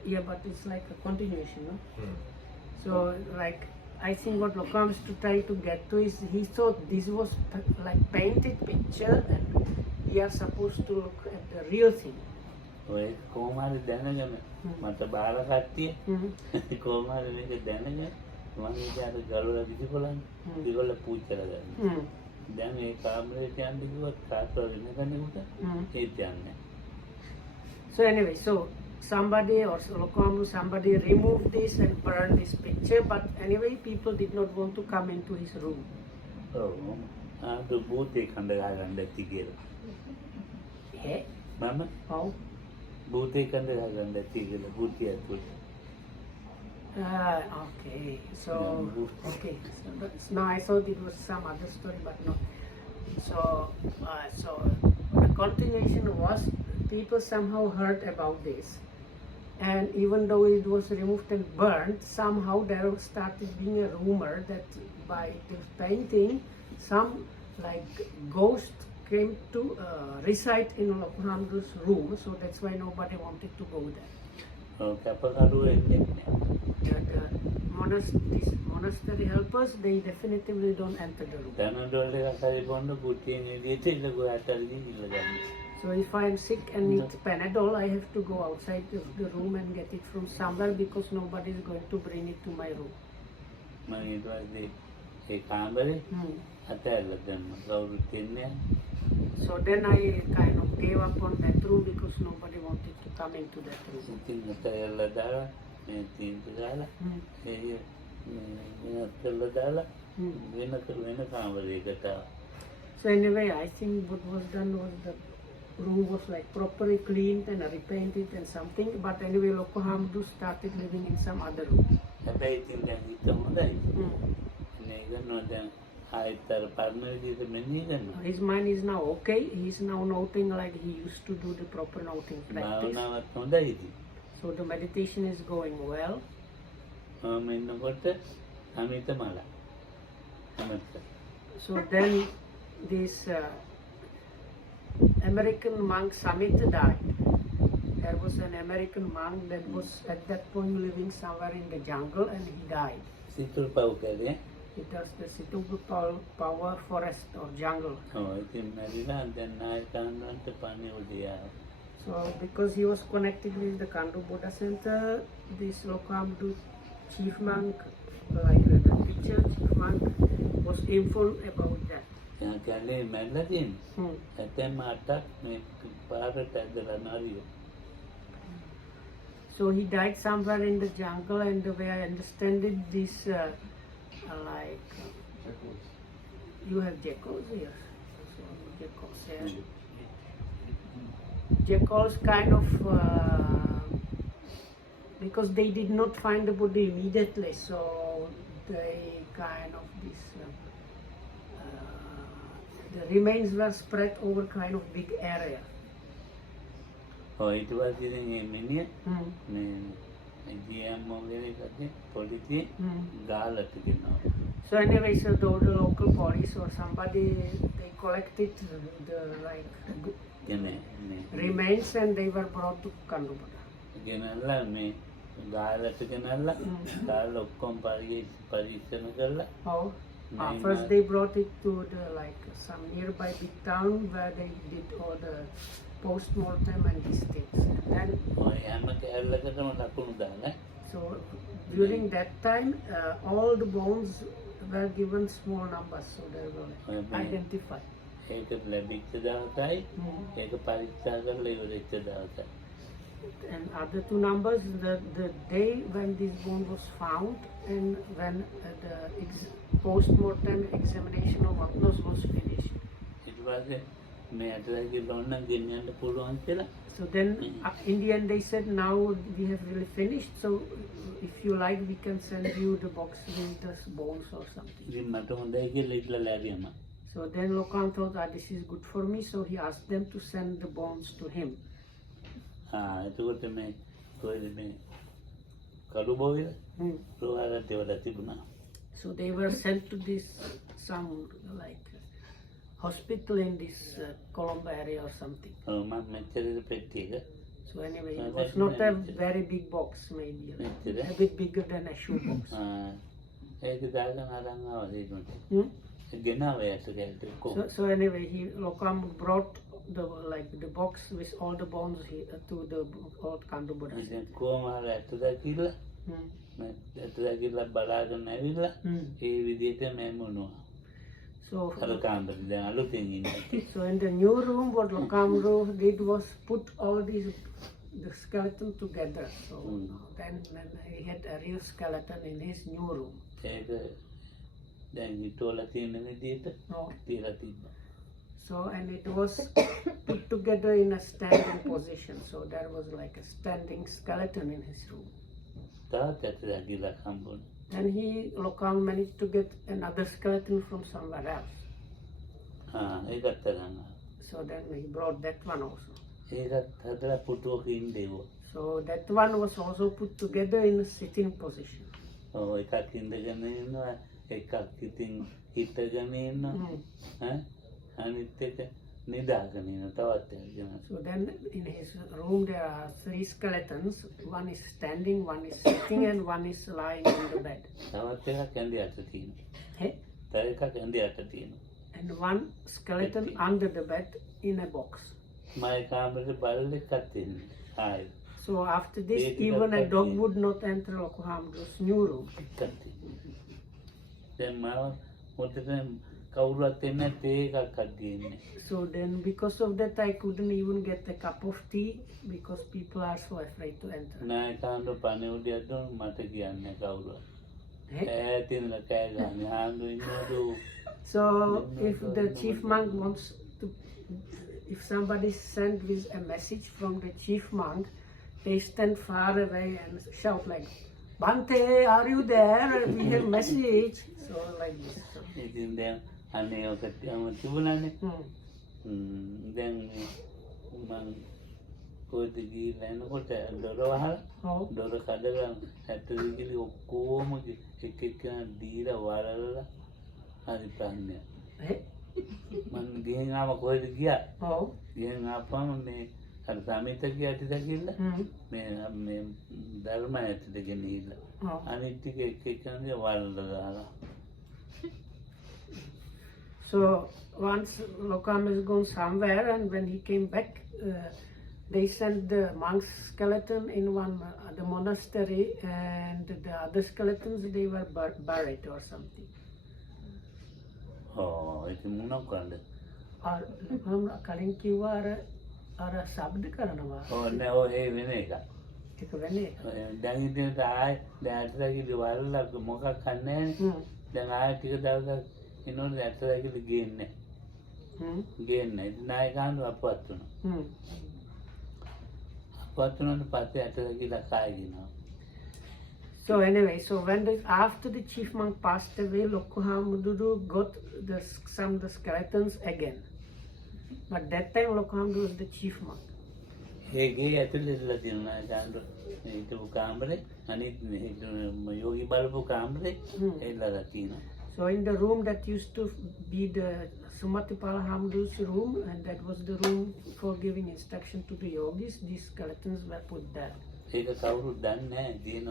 Yeah, but it's like a continuation, no? So like I think what Lokam is to try to get to is he thought this was like painted picture and we are supposed to look at the real thing. ඔය කොහොමද දැනගෙන මට බාර කට්ටිය කොහොමද මේක දැනගෙන මම ඉතින් ගලවලා විදිකොලන්නේ ඒගොල්ල පූජා කරගන්න. දැන් මේ කාමරේට යන්න කිව්වත් කාටවත් වෙන කෙනෙකුට ඒත් යන්නේ. So anyway, so somebody or somebody removed this and burned this picture, but anyway people did not want to come into his room. ඔව්. ආ භූතේ කඳ ගහගන්න ඇති කියලා. මම ඔව්. භූතේ කඳ ගහගන්න ඇති කියලා භූතිය ඇතුළේ. Okay. So okay. So no, I thought it was some other story, but no. So the continuation was people somehow heard about this, and even though it was removed and burned, somehow there started being a rumor that by this painting, some like ghost came to reside in Lokohamdu's room, so that's why nobody wanted to go there. These monastery helpers, they definitively don't enter the room. So if I am sick and need Panadol, I have to go outside the room and get it from somewhere because nobody is going to bring it to my room. So then I kind of gave up on that room because nobody wanted to come into that room. So anyway, I think what was done was the room was like properly cleaned and repainted and something, but anyway Lokohamdu started living in some other room. His mind is now okay. He is now noting like he used to do the proper noting practice. So the meditation is going well. So then this American monk Samit died. There was an American monk that was at that point living somewhere in the jungle and he died. It was the Situbu Power Forest or jungle. So because he was connected with the Kandu Buddha Center, this Lokohamdu chief monk, like the teacher chief monk, was informed about that. So he died somewhere in the jungle, and the way I understand it, this like you have jackals here. So jackals here. Jackals kind of because they did not find the body immediately, so they kind of this the remains were spread over kind of big area. Oh, it was in a minute. So anyway, so the local police or somebody, they collected the like remains and they were brought to Kandu Buddha. Oh, first they brought it to the like some nearby big town where they did all the post-mortem and these things. And then, so during that time, all the bones were given small numbers, so they were identified. ඒක ලැබිච්ච දවසයි ඒක පරීක්ෂා කරලා ඉවරෙච්ච දවසයි. And other two numbers, the day when this bone was found and when the post-mortem examination of Agnos was finished. ඊට පස්සේ මේ ඇටසැකිල්ල ඕනනම් ගෙනියන්න පුළුවන් කියලා. So then in the end they said, now we have really finished, so if you like we can send you the box with the bones or something. ඉතින් මට හොඳයි කියලා ඉట్లా ලැබියම. So then Lokam thought, this is good for me, so he asked them to send the bones to him. එතකොට මේ කොහෙද මේ කළු බෝවිල රෝහලට ඒවලා තිබුණා. So they were sent to this some like hospital in this Colombo area or something. මම මෙච්චර පෙට්ටි එක. So anyway, it was not a very big box, maybe a bit bigger than a shoe box. ඒක දාගෙන අරන් ආවා ඒකට. ගෙනාවා ඇටසැකිල්ල. So anyway, Lokam brought the box with all the bones to the old Kandu Buddha. ඉතින් කොහොම හරි ඇටසැකිල්ල ඇටසැකිල්ල බලාගෙන ඇවිල්ලා ඒ විදිහට මැමුණා. So අර කාමරේ දැන් අලුතෙන් ඉන්නේ. So in the new room, what Lokamro did was put all the skeleton together. So then he had a real skeleton in his new room. ඒක දැන් හිතවලා තියෙන විදිහට තියලා තිබ්බා. So and it was put together in a standing position. So there was like a standing skeleton in his room. තාත් ඇටසැකිල්ලක් හම්බුණා. And Lokam managed to get another skeleton from somewhere else. ඒකත් අරන්. So then he brought that one also. ඒකත් හදලා පුටුවක ඉඳේවා. So that one was also put together in a sitting position. එකක් ඉඳගෙන ඉන්නවා එකක් ඉතින් හිටගෙන ඉන්නවා. අනිත් එක නිදාගෙන ඉන්නවා තවත් එකක්. So then in his room there are 3 skeletons. One is standing, one is sitting, and one is lying in the bed. තවත් එකක් ඇඳේ අත තියෙනවා. තව එකක් ඇඳේ අත තියෙනවා. And one skeleton under the bed in a box. මගේ කාමරේ බල්ලෙක්වත් ඉන්නේ. ආයි. So after this, even a dog would not enter Lokohamdo's new room. දැන් මම මොකටද කවුරුත් එන්නේ තේ එකක් අදින්නේ. So then because of that I couldn't even get a cup of tea because people are so afraid to enter. නෑ කාන්ද පණිවුඩියක් දුන්න මට කියන්නේ කවුරුත්. ඈතින්ලා කෑ ගහන්නේ ආන්දු ඉන්නදු. So if the chief monk wants to, if somebody sent with a message from the chief monk, they stand far away and shout like, Bante, are you there? We have message. So like this. ඉතින් දැන් අනේ ඔකට තිබුණානේ. දැන් මම කොහෙද ගිහිල්ලා එනකොට දොර වහලා දොර කඩලා ඇටසැකිලි ඔක්කොම එක එක දීලා වලලා හරි ප්‍රශ්නය. මම ගිහින් ආව කොහෙද ගියා? ගිහින් ආපම මේ අර සමිත ඇටසැකිල්ල මේ ධර්ම ඇටට ගෙනිහිල්ලා අනිත් ටික එක එක වලලා දාලා. So once Lokam has gone somewhere, and when he came back, they sent the monk's skeleton in one the monastery, and the other skeletons they were buried or something. ඉතින් මොනක් කරන්නද? කලින් කිව්වා අර ශබ්ද කරනවා. නෑ ඒ වෙන එකක්. ඒක වෙන්නේ. දැන් ඉතින් ආයි දැන් ඇටසැකිලි වලලා මොකක් කරන්නේ නැහැ. දැන් ආයි ටික දවසක් ඉන්නෝනේ ඇටසැකිලි ගේන්නේ. ගේන්නේ. ඉතින් ආයි ගන්න අපවත් වුණා. අපවත් වුණාට පස්සේ ඇටසැකිලි කායිනවා. So anyway, so when after the chief monk passed away, Lokohamuduru got some of the skeletons again. But that time Lokohamuduru was the chief monk. ඒකේ ඇතුළේ තියෙනවා ගාන්ඩ හිටපු කාමරේ අනිත් යෝගි බලපු කාමරේ ඒලා තියෙනවා. So in the room that used to be the Sumatipala Hamdu's room, and that was the room for giving instruction to the yogis, these skeletons were put there. ඒක කවුරුත් දන්නේ නැහැ දිනන.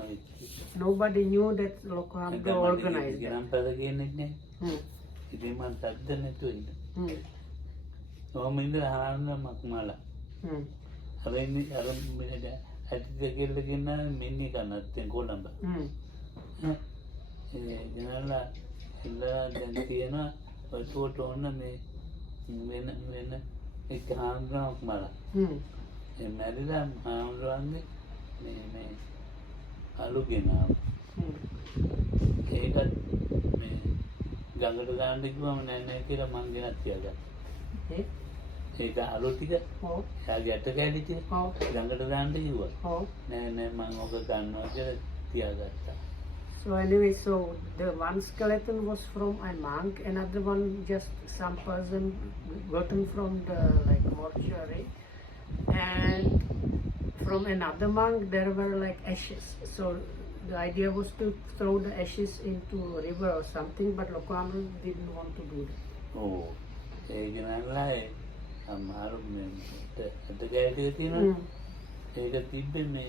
Nobody knew that Lokohamuduru organized it. ගණන් පද කියන්නේ නැහැ. ඉතින් මම සද්ද නැතුව ඉන්න. කොහොම ඉඳලා හාන්න මක්මලා. අර ඉන්නේ අර මෙහෙද ඇටසැකිල්ල ගෙන්න මෙන්නේ කනත් කොළඹ. ඒ ගනලා ඉඳලා දැන් තියෙනවා ඔය ෆොටෝ ඕන මේ වෙන එක හාමුදුරුවන්ක් මලා. ඒ මැරිලා හාමුදුරුවන්ගේ මේ අලු ගෙනාව. ඒකත් මේ ගඟට දාන්න කිව්වම නෑ නෑ කියලා මං ගෙනත් තියාගත්තා. ඒක අලු ටික එයාගේ ඇට කැලි ටික ගඟට දාන්න කිව්වා. නෑ නෑ මං ඔක ගන්නවා කියලා තියාගත්තා. So anyway, so the one skeleton was from a monk, another one just some person gotten from the like mortuary, and from another monk there were like ashes. So the idea was to throw the ashes into a river or something, but Lokamru didn't want to do that. Oh, ඒක නෑ අමාරු මේ ඇට කැලි ටික තියෙනවා. ඒක තිබ්බේ මේ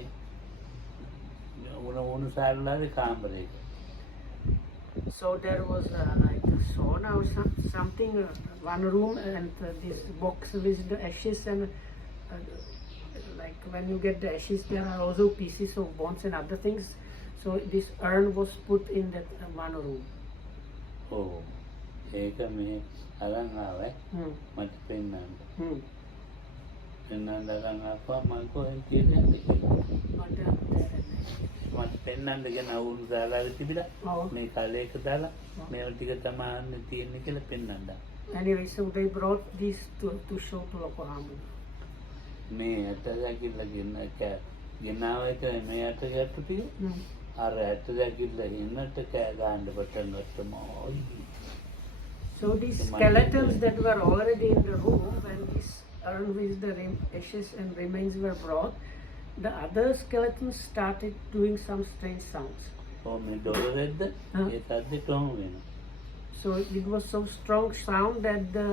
උණු සාරලාවේ කාමරයක. So there was like a sauna or something, one room, and this box with the ashes, and like when you get the ashes, there are also pieces of bones and other things. So this urn was put in that one room. Oh, ඒක මේ අරන් ආවේ මට පෙන්නන්න. පෙන්නන්න අරන් ආපුවා මම කොහෙන් කියන්නේ මට පෙන්නන්න ගැන අවුරු දාලා තිබිලා මේ කලයක දාලා මේව ටික තමයි තියෙන්නේ කියලා පෙන්නන්න. Anyway, so they brought this to show to Lokohamu. මේ ඇට දැකිල්ල ගෙනාව එක මේ ඇට ගැට්ටු ටික අර ඇට දැකිල්ල ඉන්නට කෑ ගහන්න පටන් ගත්තා. So these skeletons that were already in the room, when this urn with the ashes and remains were brought, the other skeletons started doing some strange sounds. Oh, me doloredd ඒකත් කොහොම වෙනවා. So it was so strong sound that the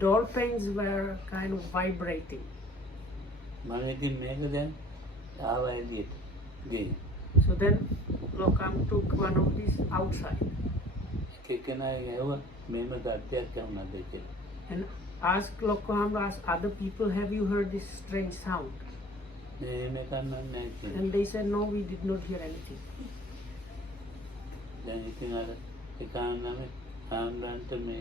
door panes were kind of vibrating. මම ඉතින් මේක දැන් ආවා එළියට ගේ. So then Lokam took one of these outside කෙනා ඇහුවා මේම තත්ත්වයක් වුණාද කියලා. and asked Lokam, asked other people, have you heard this strange sound? මේ කන්නන්නේ නැහැ කියලා. And they said, no, we did not hear anything. දැන් ඉතින් අර ඒකාන්නම ආම්ලන්ට මේ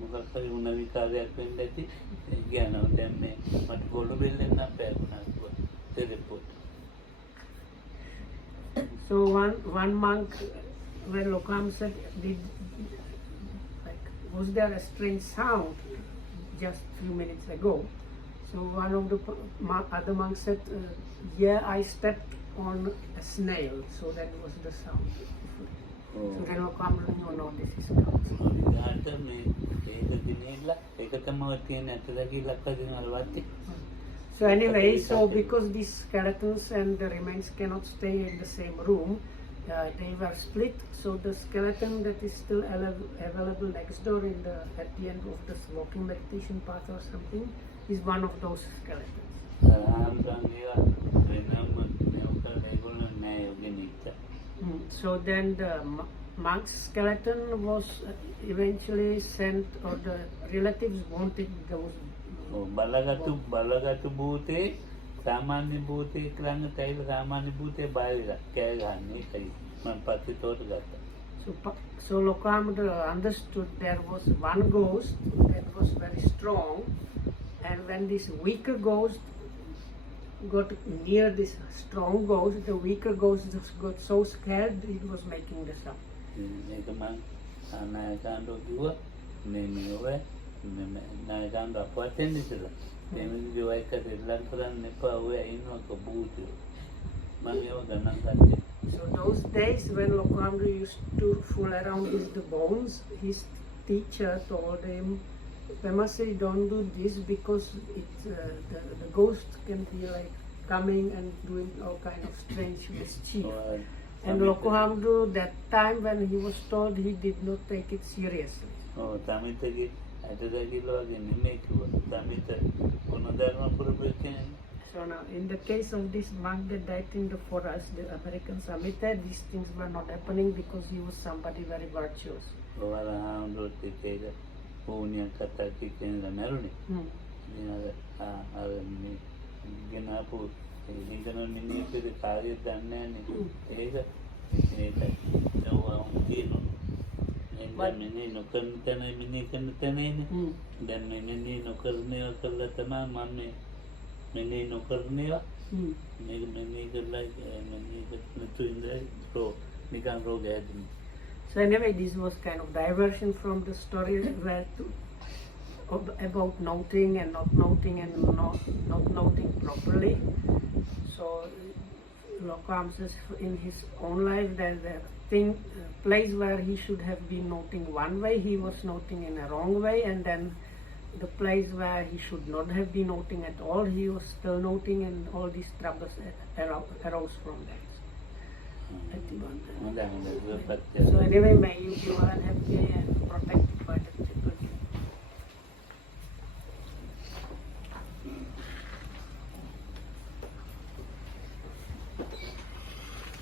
මොකක් හරි වුණ විකාරයක් වෙන්න ඇති. ඒ කියනවා දැන් මේ මට ගොළු බෙල්ලෙන් නම් පෑගුණා කිව්වා. Report. So one monk, when Lokam said, was there a strange sound just few minutes ago? So one of the other monks said, yeah, I stepped on a snail, so that was the sound. So then Lokam knew, no, this is God. ඊට මේ ඒක දිනෙilla ඒක තමයි තියෙන ඇට දැකිල්ලක් අදිනවා වත්තේ. So anyway, so because these skeletons and the remains cannot stay in the same room, they were split. So the skeleton that is still available next door at the end of this walking meditation path or something is one of those skeletons. So then the monk's skeleton was eventually sent, or the relatives wanted those. බලගත්තු භූතේ සාමාන්‍ය භූතේ ළඟ තැයිල සාමාන්‍ය භූතේ බාහිර කෑ ගන්න ඒකයි මම පස්සේ තෝරගත්තා. So Lokam understood there was one ghost that was very strong, and when this weaker ghost got near this strong ghost, the weaker ghost just got so scared it was making the sound. ඒක මම නායකයන්ට කිව්වා මේ ඔය නායකයන්ට අපවත් වෙන්න ඉතලා මේ විදිහට ඔය එකට දෙල්ලන් කරන්න එපා ඔය ඉන්නක භූතය මම ඒව ගණන් ගත්තේ. So those days when Lokamru used to fool around with the bones, his teacher told him, Pemasi, don't do this because the ghost can be like coming and doing all kind of strange mischief. And Lokamru, that time when he was told, he did not take it seriously. Oh, Tamitagi, ඇට දැකිල්ල වගේ නෙමෙයි කිව්වා. Tamita ගුණධර්ම පුරුදු කෙනෙක්. So now, in the case of this monk that died in the forest, the American Samhita, these things were not happening because he was somebody very virtuous. ඔයාලා හාමුදුරුවෝ එක ඕනියක් කතා කිව්වෙන නෑරුනේ. අර මේ ගෙනාපු ඉගෙන මිනිහෙක් කාර්යයක් දන්නේ නැහැ නේ. ඒකයි ඒවා තියෙනවා. But- Mini no kanitana mini kanitana Hmm. dan mini no karne kala tama mami mini no karne Hmm. mini kala mini to in the pro mikan ro gadin. So anyway, this was kind of diversion from the story where about noting and not noting and not noting properly. So Lokam says in his own life that the place where he should have been noting one way, he was noting in a wrong way, and then the place where he should not have been noting at all, he was still noting, and all these troubles arose from that. Mudah-mudahan So anyway, may you be well and happy and protect